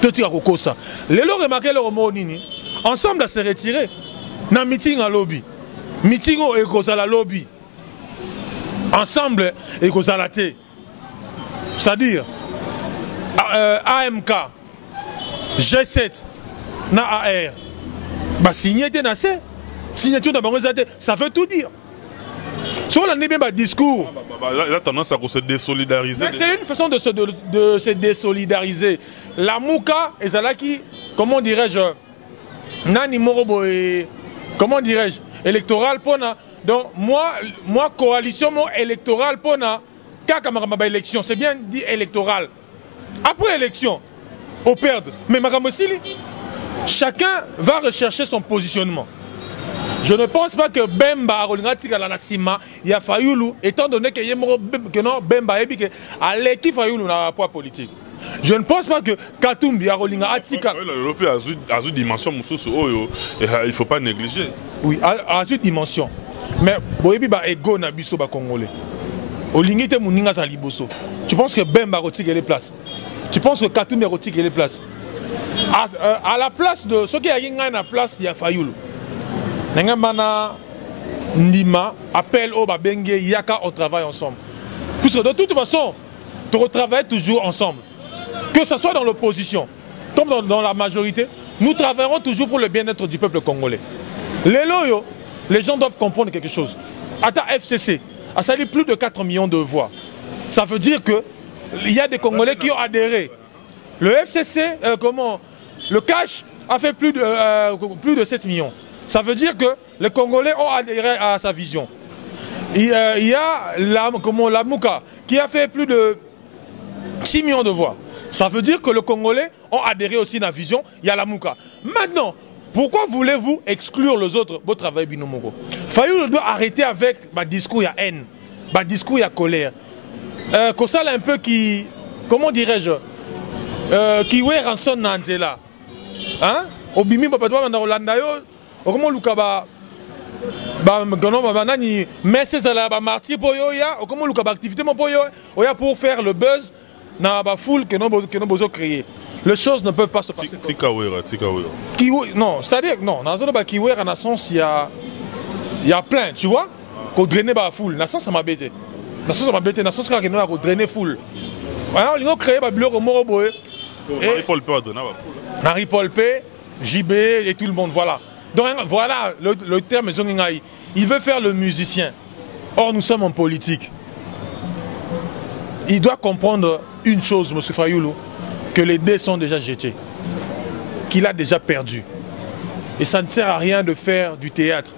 Totika Kokosa. Les gens remarquent le mot Nini. Ensemble à se retirer. Na meeting à lobby. Meeting au Ekosa la lobby. ensemble et Gozalate. C'est-à-dire AMK, G7, na AR. Bah signé Ténacé, signature d'Abangozate, ça veut tout dire. Sur l'année même discours. Il a tendance à se désolidariser. C'est une façon de se désolidariser. La Mouka et Zalaki, comment dirais-je, Nani Morobo et comment dirais-je, électoral pona. Donc moi coalition électorale pona, Kakamaba élection, c'est bien dit électoral. Après élection, on perd. Mais Makamosili, chacun va rechercher son positionnement. Je ne pense pas que Bemba a Sima, il y a Fayoulou, étant donné que non, Bemba et à l'équipe Fayoulou n'a pas politique. Je ne pense pas que Katumbi a Rolinga Atika. L'Europe a une dimension, il ne faut pas négliger. Oui, a une dimension. Mais Boyebi ba ego na biso ba Congolais. Olingite Mouninga Zaliboso. Tu penses que Bemba retire les places? Tu penses que Katumbi retire les places? À la place de ceux qui ont la place, il y a Fayoulou. Nengamana Ndima appelle au Babenge Yaka, on travaille ensemble. Puisque de toute façon, on travaille toujours ensemble. Que ce soit dans l'opposition, comme dans la majorité, nous travaillerons toujours pour le bien-être du peuple congolais. Les gens doivent comprendre quelque chose. Ata FCC a sali plus de 4 millions de voix. Ça veut dire qu'il y a des Congolais qui ont adhéré. Le FCC, le cash a fait plus de 7 millions. Ça veut dire que les Congolais ont adhéré à sa vision. Il y a la Mouka qui a fait plus de 6 millions de voix. Ça veut dire que les Congolais ont adhéré aussi à la vision. Il y a la Mouka. Maintenant, pourquoi voulez-vous exclure les autres? Votre travail binomogo. Fayoulou doit arrêter avec le discours, il y a haine, le discours, il y a colère. Kosala un peu qui, comment dirais-je, qui oué rançon Nanzela. Hein? Obimi Papadwa na Rolanda yo. Comment Lukaba mais c'est la martyr pour yoya, comment Lukaba activité pour faire le buzz na ba foule que nous besoin créer. Les choses ne peuvent pas se passer. Non, c'est-à-dire non, dans la Kiwera na sens il y a plein, tu vois, qu'on drainer la foule, na sens ça m'a bêté. Na sens ça m'a bêté, na sens que nous a drainer foule. Alors ils ont créé ba bureau Moroboé. Marie Paul P a donné la foule. Marie Paul P, JB et tout le monde, voilà. Donc voilà le terme Zongingaï. Il veut faire le musicien. Or nous sommes en politique. Il doit comprendre une chose, M. Fayoulou, que les dés sont déjà jetés. Qu'il a déjà perdu. Et ça ne sert à rien de faire du théâtre.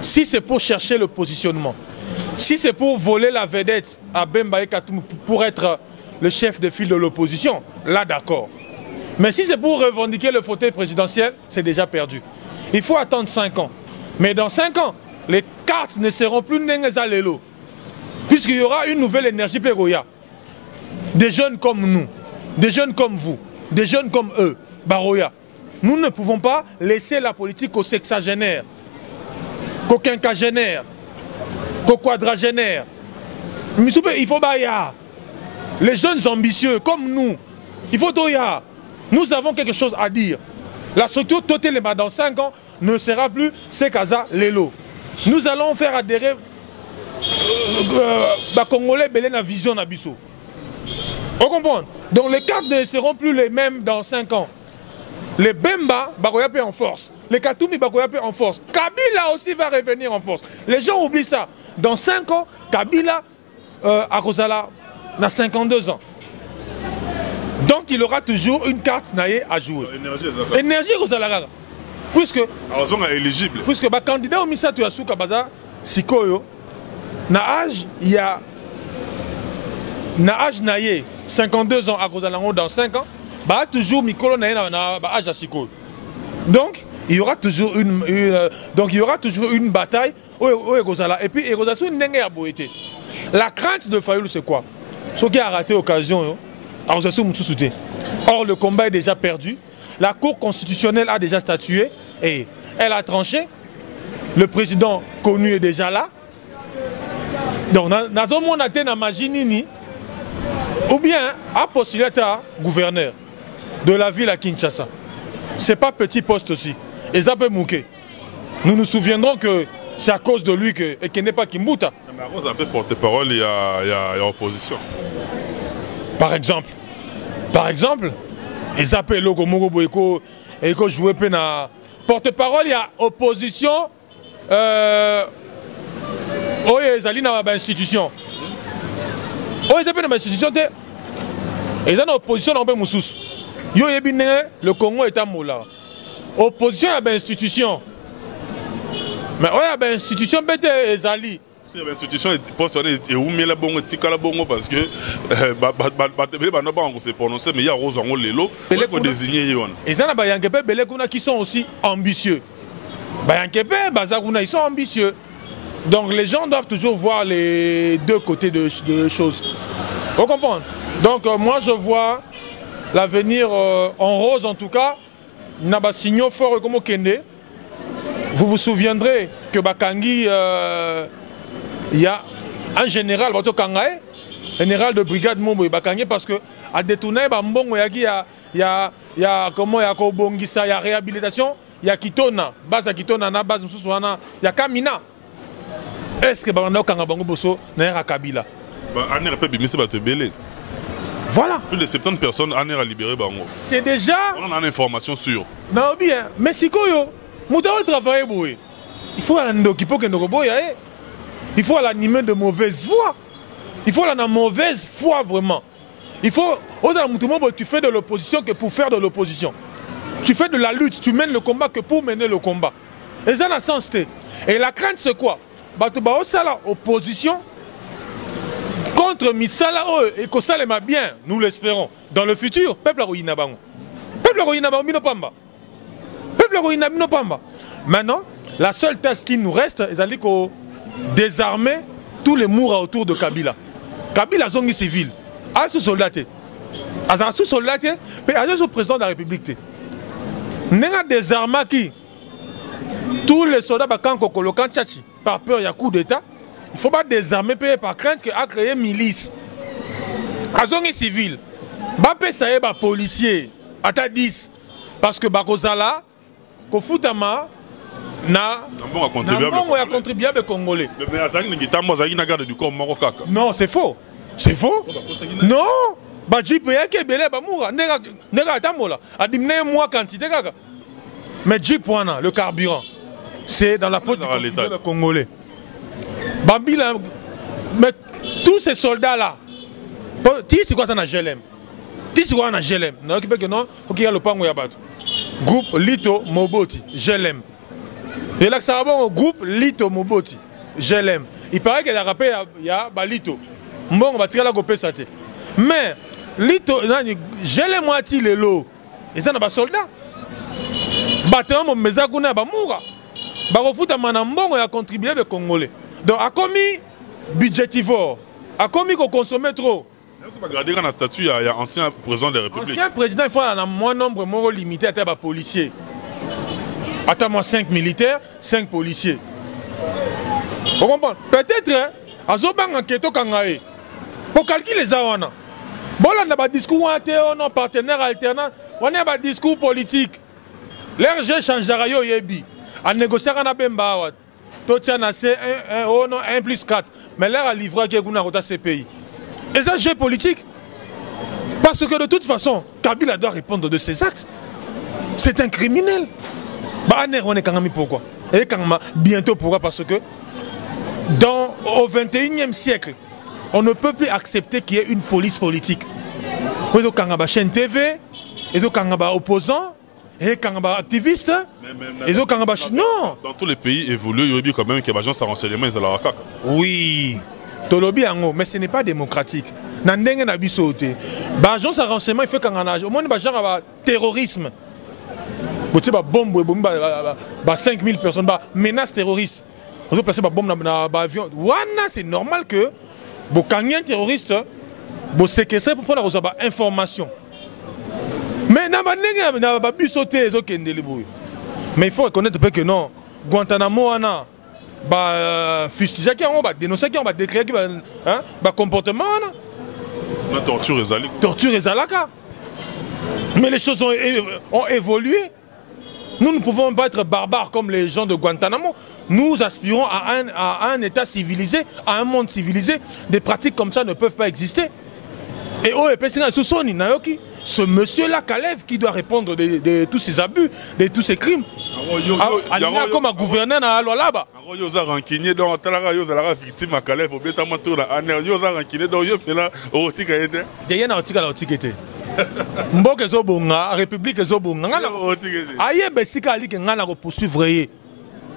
Si c'est pour chercher le positionnement, si c'est pour voler la vedette à Bemba et Katum pour être le chef de file de l'opposition, là d'accord. Mais si c'est pour revendiquer le fauteuil présidentiel, c'est déjà perdu. Il faut attendre 5 ans. Mais dans 5 ans, les cartes ne seront plus Nengezalélo. Puisqu'il y aura une nouvelle énergie Pégoya. Des jeunes comme nous, des jeunes comme vous, des jeunes comme eux, Baroya. Nous ne pouvons pas laisser la politique aux sexagénaires, qu'aux quinquagénaires, qu'aux quadragénaires. Il faut Baya. Les jeunes ambitieux comme nous, il faut Toya. Nous avons quelque chose à dire. La structure Totelema dans 5 ans ne sera plus Sekaza Lelo. Nous allons faire adhérer Congolais Belé na vision na biso. On comprend? Donc les cartes ne seront plus les mêmes dans 5 ans. Les Bemba Bakoyape en force. Les Katoumi Bakoyape en force. Kabila aussi va revenir en force. Les gens oublient ça. Dans 5 ans, Kabila à Rosala n'a 52 ans. Donc il aura toujours une carte naïe à jouer. Énergie Rosala. Puisque éligible. Puisque le candidat au Misatu Yasuka Baza Sikoyo, na âge il y a na âge naïe 52 ans à Rosalango dans 5 ans, bah toujours Mikolo naïe na âge à Sikoyo. Donc il y aura toujours une bataille au Rosala. Et puis Rosasu n'enge a boité. La crainte de Fayoulou c'est quoi? Ce qui a raté l'occasion. Or, le combat est déjà perdu. La Cour constitutionnelle a déjà statué et elle a tranché. Le président connu est déjà là. Donc, ou bien a postulé à gouverneur de la ville à Kinshasa. Ce n'est pas petit poste aussi. Et ça peut mouquer. Nous nous souviendrons que c'est à cause de lui que et n'est pas Kimbuta. Mais avant un peu porte-parole, il y a opposition. Par exemple, ils appellent le Gomogo et que jouer pena porte-parole, il y a opposition. Oui, ils allaient dans l'institution. Oui, ils allaient dans l'institution. Ils sont en opposition dans Moussous. Le Congo est à Moula. Opposition à l'institution. Mais oui, à l'institution, ils allaient. L'institution est positionnée et où met la bonne tika la bonne parce que on s'est prononcé mais il y a Rosango Lelo pour désigner yon. Et ça n'a Yankepe Belekuna qui sont aussi ambitieux. Yankepe Bazaguna ils sont ambitieux. Donc les gens doivent toujours voir les deux côtés de choses. Vous comprenez? Donc moi je vois l'avenir en rose en tout cas. Naba signo fort comme Kende. Vous vous souviendrez que Bakangi il y a un général, général de brigade Mombo Bakangi parce que à détourner Bambongo il y a comment il y a Kobongisa, il y a réhabilitation, il y a Kitona, base à Kitona, na base Moussouana, il y a Kamina. Est-ce que Bambongo Kangabango Bosso n'a pas Kabila? Aner peut bimisser Batebele. Voilà. Plus de 70 personnes Aner a libéré Bango. C'est déjà. On a une information sûre. Non bien, mais si Koyo, Moutao travaille boué. Il faut un occupé que nous boyons. Il faut l'animer de mauvaise foi. Il faut la mauvaise foi vraiment. Il faut, tu fais de l'opposition que pour faire de l'opposition. Tu fais de la lutte, tu mènes le combat que pour mener le combat. Et ça n'a sens. Et la crainte c'est quoi? Opposition contre Misala et que ça l'est bien, nous l'espérons. Dans le futur, peuple Rohinabango. Peuple Rohinabango Minopamba. Peuple Rohinabango Minopamba. Maintenant, la seule tâche qui nous reste, c'est que désarmer tous les mours autour de Kabila. Kabila zongi civil. A sous soldat. A sous soldat, mais a sous président de la République. N'enga désarmer qui tous les soldats bakang kokolokan tchachi par peur il y a coup d'état. Il faut pas désarmer par crainte qu'il a créé milice. A zongi civil. Ba ça est ba policier ata 10 parce que bakozala ko futama na contribuable congolais. Non, c'est faux. C'est faux. Non. Mais Jeep, le carburant, c'est dans la poche du contribuable congolais. Mais tous ces soldats-là, tu quoi ça na GLM? Tu quoi na GLM? Non, il y a le pango yabato. Groupe Lito Moboti, GLM. Et là, ça va au groupe Lito Moboti. Je l'aime. Il paraît qu'il a rappelé, il y a Lito. Bon, on va tirer la copie ça. Mais Lito, je l'aime moi les lots. Et ça n'a pas soldat. Bâtiment mon mezaguna ba moura. Ba refuta manambongo ya contribuer les Congolais. Donc a commis budgétivore, a commis qu'on consommait trop. C'est pas gardé dans la statue, il y a ancien président de la République. Ancien président, il faut un moins nombre moro limité à des policiers. Attends-moi 5 militaires, 5 policiers. Vous comprenez? Peut-être, à Zobang en Keto Kangae, pour calculer les awana. Bon, on a un discours non partenaire alternant, on a un discours politique. L'RG change d'arayo yebi. En négociant on a Bemba, tout ça c'est 1 plus 4. Mais l'air a livré qui est ces pays. Et ça, jeu politique. Parce que de toute façon, Kabila doit répondre de ses actes. C'est un criminel. On est quand même pourquoi? Et quand même bientôt pourquoi? Parce que au 21e siècle, on ne peut plus accepter qu'il y ait une police politique. Il y a une chaîne TV, il y a un opposant, il y a un activiste. Non. Dans tous les pays évolués, il y a quand même qu'il y a des agents de renseignement. Oui. Mais ce n'est pas démocratique. L'agence de renseignement, il fait qu'on a au moins un terrorisme. Il y a 5000 personnes, menace terroriste. On peut placer des bombes dans l'avion. C'est normal que les un terroriste séquestrer pour prendre des informations. Mais il faut reconnaître que non. Guantanamo, fustige qui ont dénoncé qui ont déclaré comportement. La torture est allée. Torture est allée. Mais les choses ont évolué. Nous ne pouvons pas être barbares comme les gens de Guantanamo. Nous aspirons à un État civilisé, à un monde civilisé. Des pratiques comme ça ne peuvent pas exister. Et ce monsieur-là, Kalev, qui doit répondre de tous ces abus, de tous ces crimes. Comme un gouverneur à là-bas. Mboka ezobonga, République ezobonga. Aye besika ali ke ngana ko poursuivre.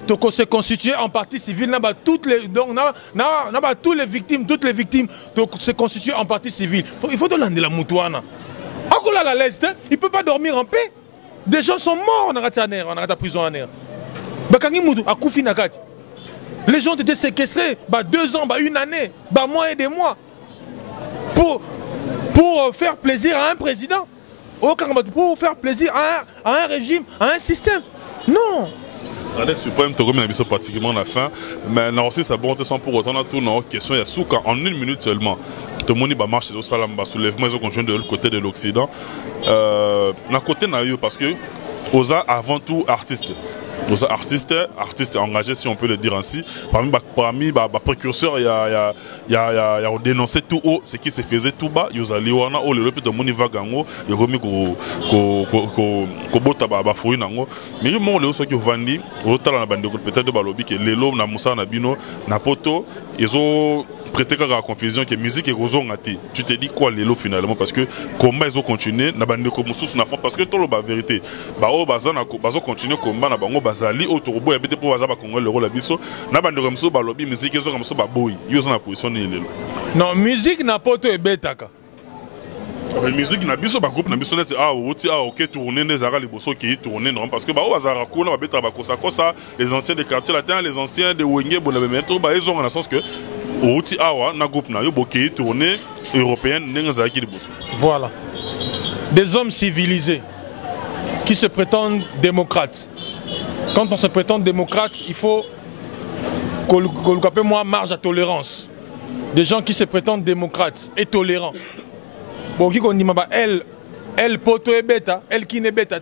Toko se constituer en partie civile na ba toutes les donc na ba toutes les victimes toko se constituer en partie civile. Il faut demander la mutuana. Akola la leste, il peut pas dormir en paix. Des gens sont morts dans la prison en air. Bakangi mutu akufi nakati. Les gens étaient séquestrés, 2 ans, 1 année, mois et des mois. Pour faire plaisir à un président, pour faire plaisir à un régime, à un système. Non. Alex, le problème, tu remets pratiquement la fin, mais non, aussi ça bon, sans pour autant tout nos questions. Il y a sous en 1 minute seulement. Tout le monde va marcher au salam, soulèvement, ils ont continué de l'autre côté de l'Occident. D'un côté, parce que Oza avant tout artiste. Donc, artiste engagé, si on peut le dire ainsi. Parmi les précurseurs, il y a dénoncé tout haut ce qui se faisait tout bas. Il y a Liwana, il y a le monde vagango, il y a Kobota Bafouin. Mais il y a des gens qui ont vendu, peut-être de Balobi, que Lelo, Namoussa, Nabino, Napoto, ils ont prêté à la confusion que musique est roson. Tu te dis quoi Lelo finalement? Parce que comment ils ont continué, parce que tout le vérité. Ils ont continué combat. Bazali autorobo ya bete pour bazaba Congo le rôle biso na bande remso balobi musique ezo remso baboy yo na position lelo non musique na poto ebetaka musique na biso ba groupe na biso net oti OK tourner les ara liboso qui tourner non parce que ba bazara ko na beta ba kosa les anciens de quartier latin les anciens de Wenge bolebe metro ba ezo na sens que oti awa na groupe na yo boki tourner européenne nenga ki liboso. Voilà, des hommes civilisés qui se prétendent démocrates. Quand on se prétend démocrate, il faut qu'on appelle moi marge à tolérance. Des gens qui se prétendent démocrates et tolérants. Bon, qui qu'on dit elle poto et bêta, elle qui n'est bêta.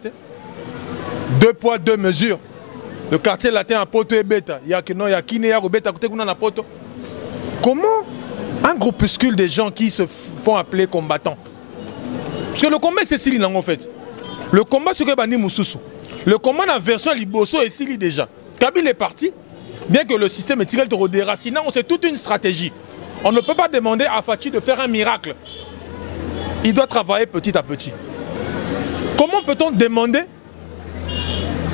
2 poids 2 mesures. Le quartier latin a poto et bêta. Il y a qui n'est pas bêta côté qu'on a poto. Comment un groupuscule de gens qui se font appeler combattants? Parce que le combat c'est Sili en fait. Le combat c'est que Bani Moussoussou. Le combat en version Liboso est Sili déjà. Kabila est parti, bien que le système est tiré de déracinant, c'est toute une stratégie. On ne peut pas demander à Fachi de faire un miracle. Il doit travailler petit à petit. Comment peut-on demander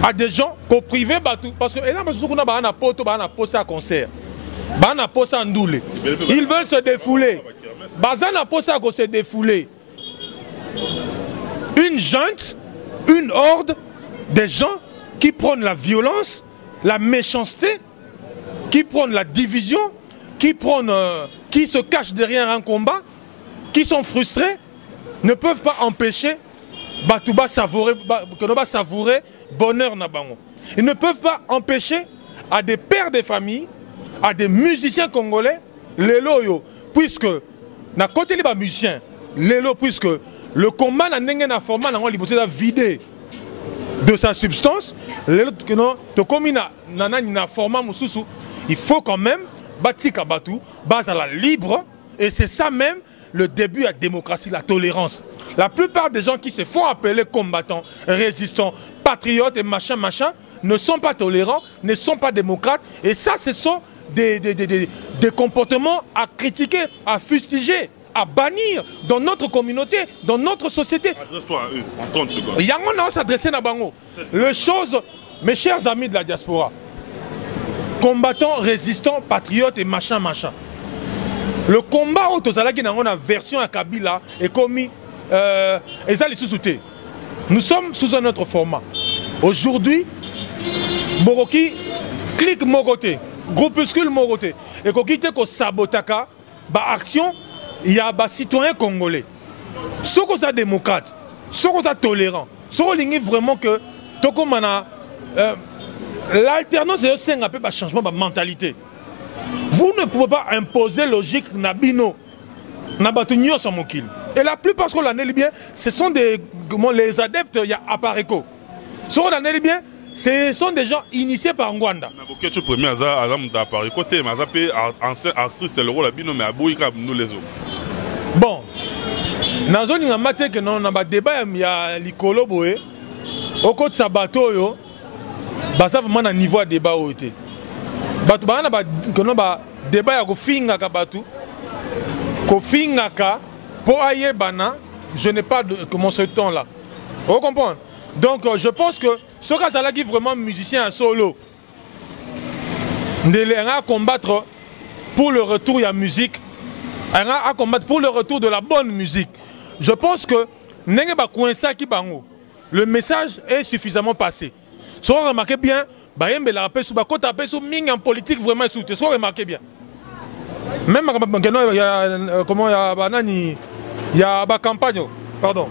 à des gens qu'au privé, parce que un concert, ils veulent se défouler. Se défouler. Une junte, une horde, des gens qui prennent la violence, la méchanceté, qui prennent la division, qui se cachent derrière un combat, qui sont frustrés, ne peuvent pas empêcher Batouba savourer bonheur Nabango. Ils ne peuvent pas empêcher à des pères de famille, à des musiciens congolais, les loyaux, puisque na côté les musiciens, les loyaux, puisque le combat n'a pas format n'a vidé de sa substance, il faut quand même Batika Batou, base à la libre, et c'est ça même le début de la démocratie, la tolérance. La plupart des gens qui se font appeler combattants, résistants, patriotes et machin, ne sont pas tolérants, ne sont pas démocrates, et ça, ce sont des comportements à critiquer, à fustiger, à bannir dans notre communauté, dans notre société. Adresse-toi à eux, en 30 secondes. Yangon a s'adresser à Bango. Les choses, mes chers amis de la diaspora, combattants, résistants, patriotes et machin. Le combat au Tozalaki dans la version à Kabila est commis nous sommes sous un autre format. Aujourd'hui, Boroki clique Mogoté, groupuscule Mogoté, et qu'on quitte ko sabotaka, action. Il y a des citoyens congolais. Ceux qui sont démocrates, ceux qui sont tolérants, ceux qui sont vraiment que l'alternance c'est un peu de changement de mentalité. Vous ne pouvez pas imposer logique Nabino, Nabatunio Samokil. Et la plupart de l'année bien, ce sont les adeptes, il y a Apareco. Ce qu'on a bien, ce sont des gens initiés par Ngwanda. Tu premier par côté, mais ancien artiste le rôle à bino mais à boika nous les autres. Bon, na zone nga maté que non na débat ya likolo boé. Au côté sabato yo, ba ça vraiment na niveau de débat oté. Batu bana ba kono ba débat ya ko finga ka batu. Ko finga ka po aye bana, je n'ai pas de comment ce temps là. Vous comprenez? Donc je pense que ce cas là qui vraiment musicien à solo. À combattre pour le retour de la musique, à combattre pour le retour de la bonne musique. Je pense que le message est suffisamment passé. Si vous remarquez bien, en politique vraiment soutenu. Si vous remarquez bien, même il y a une campagne, pardon.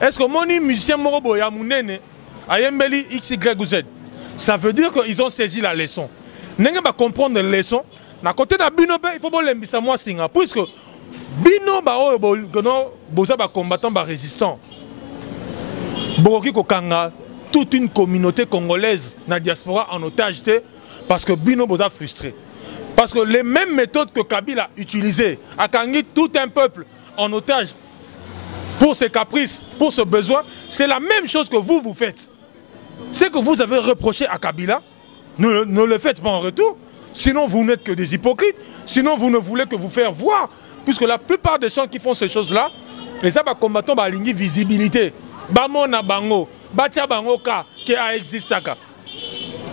Est-ce que mon musicien Morobo ya Mounene a Yembeli XYZ? Ça veut dire qu'ils ont saisi la leçon. N'est-ce pas comprendre la leçon? Na côté de Bino, il faut que ça moi singa. Puisque Bino ba combattant ba résistant. Boroki Kokanga, toute une communauté congolaise na diaspora en otage parce que Bino boza frustré. Parce que les mêmes méthodes que Kabila a utilisées a kangi tout un peuple en otage pour ses caprices, pour ce besoin, c'est la même chose que vous faites. Ce que vous avez reproché à Kabila, ne le faites pas en retour. Sinon, vous n'êtes que des hypocrites. Sinon, vous ne voulez que vous faire voir. Puisque la plupart des gens qui font ces choses-là, les combattants ont une visibilité. Bamona bango, batia bango ka, qui a existé.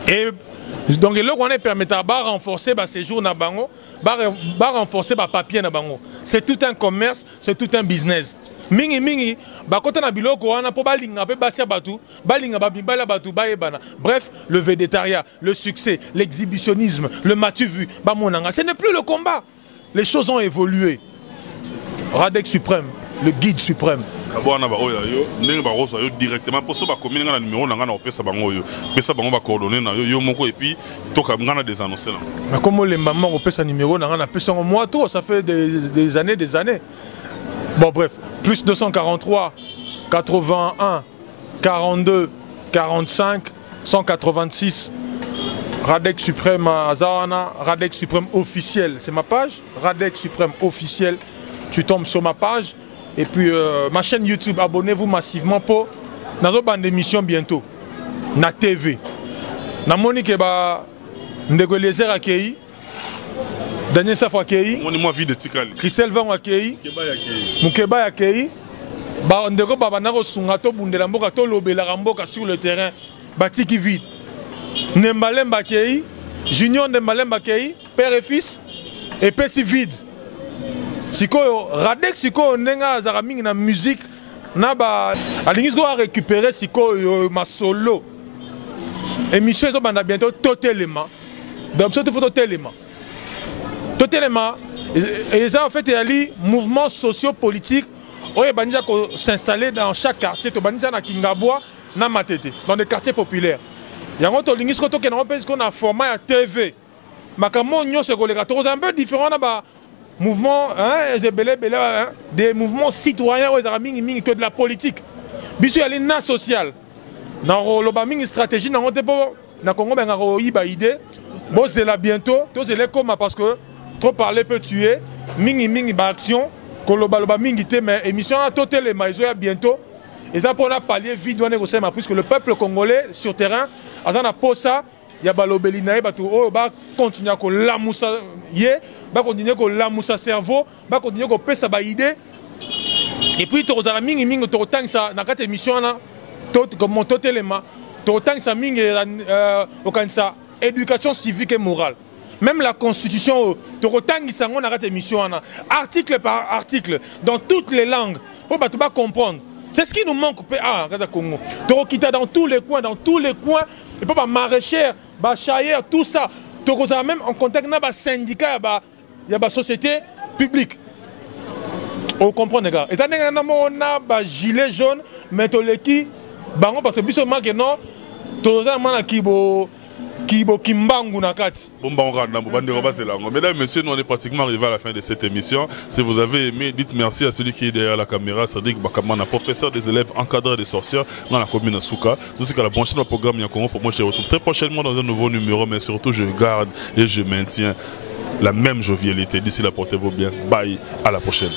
Et donc, le qu'on permet de renforcer le séjour na bango, renforcer le papier na bango. C'est tout un commerce, c'est tout un business. Mingi, bakota na biloko wana po balinga pe basia batu, balinga babibala batu baebana. Bref, le végétariat, le succès, l'exhibitionnisme, le matu vu, bamonanga, ce n'est plus le combat. Les choses ont évolué. Radek suprême, le guide suprême. Directement pour ça commune na numéro na ngana opesa bango yo pesa bango ba coordonner na yo moko et puis toka ngana des annoncer là. Mais comment les mamans opesa numéro na ngana pesa moi tout ça fait des années. Bon bref, plus 243 81 42 45 186 Radek Suprême Azana, Radek Suprême officiel, c'est ma page, Radek Suprême officiel, tu tombes sur ma page et puis ma chaîne YouTube, abonnez-vous massivement pour dans une émission bientôt na TV. Na Monique ba ndeko Lézer akei Daniel Safo akei, Christelle Van akei, Mukeba akei, ba ndeko baba na kosunga to bundela mboka to lobela mboka sur le terrain, batiki vide. Nembalemba akei, Junior Nembalemba akei, père et fils, et pesi vide. Sikoyo Radek sikoyo nenga azara mingi na musique na ba alingisko a récupérer sikoyo ma solo. Émission zo banda bientôt totalement. Donc ça te faut totalement. Totalement, et ça en fait il y a des mouvements sociopolitiques où il faut s'installer dans chaque quartier, na Kingabwa, na Matete, dans des quartiers populaires. Il y a un format à TV. Mais c'est un peu différent mouvement, des mouvements citoyens que de la politique. Il y a une sociale. Dans une stratégie, dans le Congo, il y a une idée. C'est là bientôt, parce que trop parler peut tuer, mingi ba action, koloba mingi te mais émission a totalement bientôt. Et ça pour pallier vide puisque le peuple congolais sur terrain, azana posa, ya balobelina ba tout ba continuer ko lamusa ba continuer ko lamusa cerveau, ba continuer ko pesa ba idée. Et puis to za mingi to tang sa na kata émission na comme totalement, to tang sa mingi okansa éducation civique et morale. Même la constitution, article par article, dans toutes les langues, pour ne comprendre. C'est ce qui nous manque au Congo. Dans tous les coins, et pour maraîchère, chaillère, tout ça. Même en contact avec les syndicats, il y a des sociétés publiques. Vous comprenez, les gars. Et on a des gilets jaunes, mais parce que non, Kibo Kimbangu Nakati. Mesdames et messieurs, nous on est pratiquement arrivé à la fin de cette émission. Si vous avez aimé, dites merci à celui qui est derrière la caméra, Sadiq Bakamana, professeur des élèves, encadreur des sorcières dans la commune de Souka. Tout ce qu'à la prochaine programme Yakongo, pour moi je retrouve très prochainement dans un nouveau numéro, mais surtout je garde et je maintiens la même jovialité. D'ici là, portez-vous bien. Bye, à la prochaine.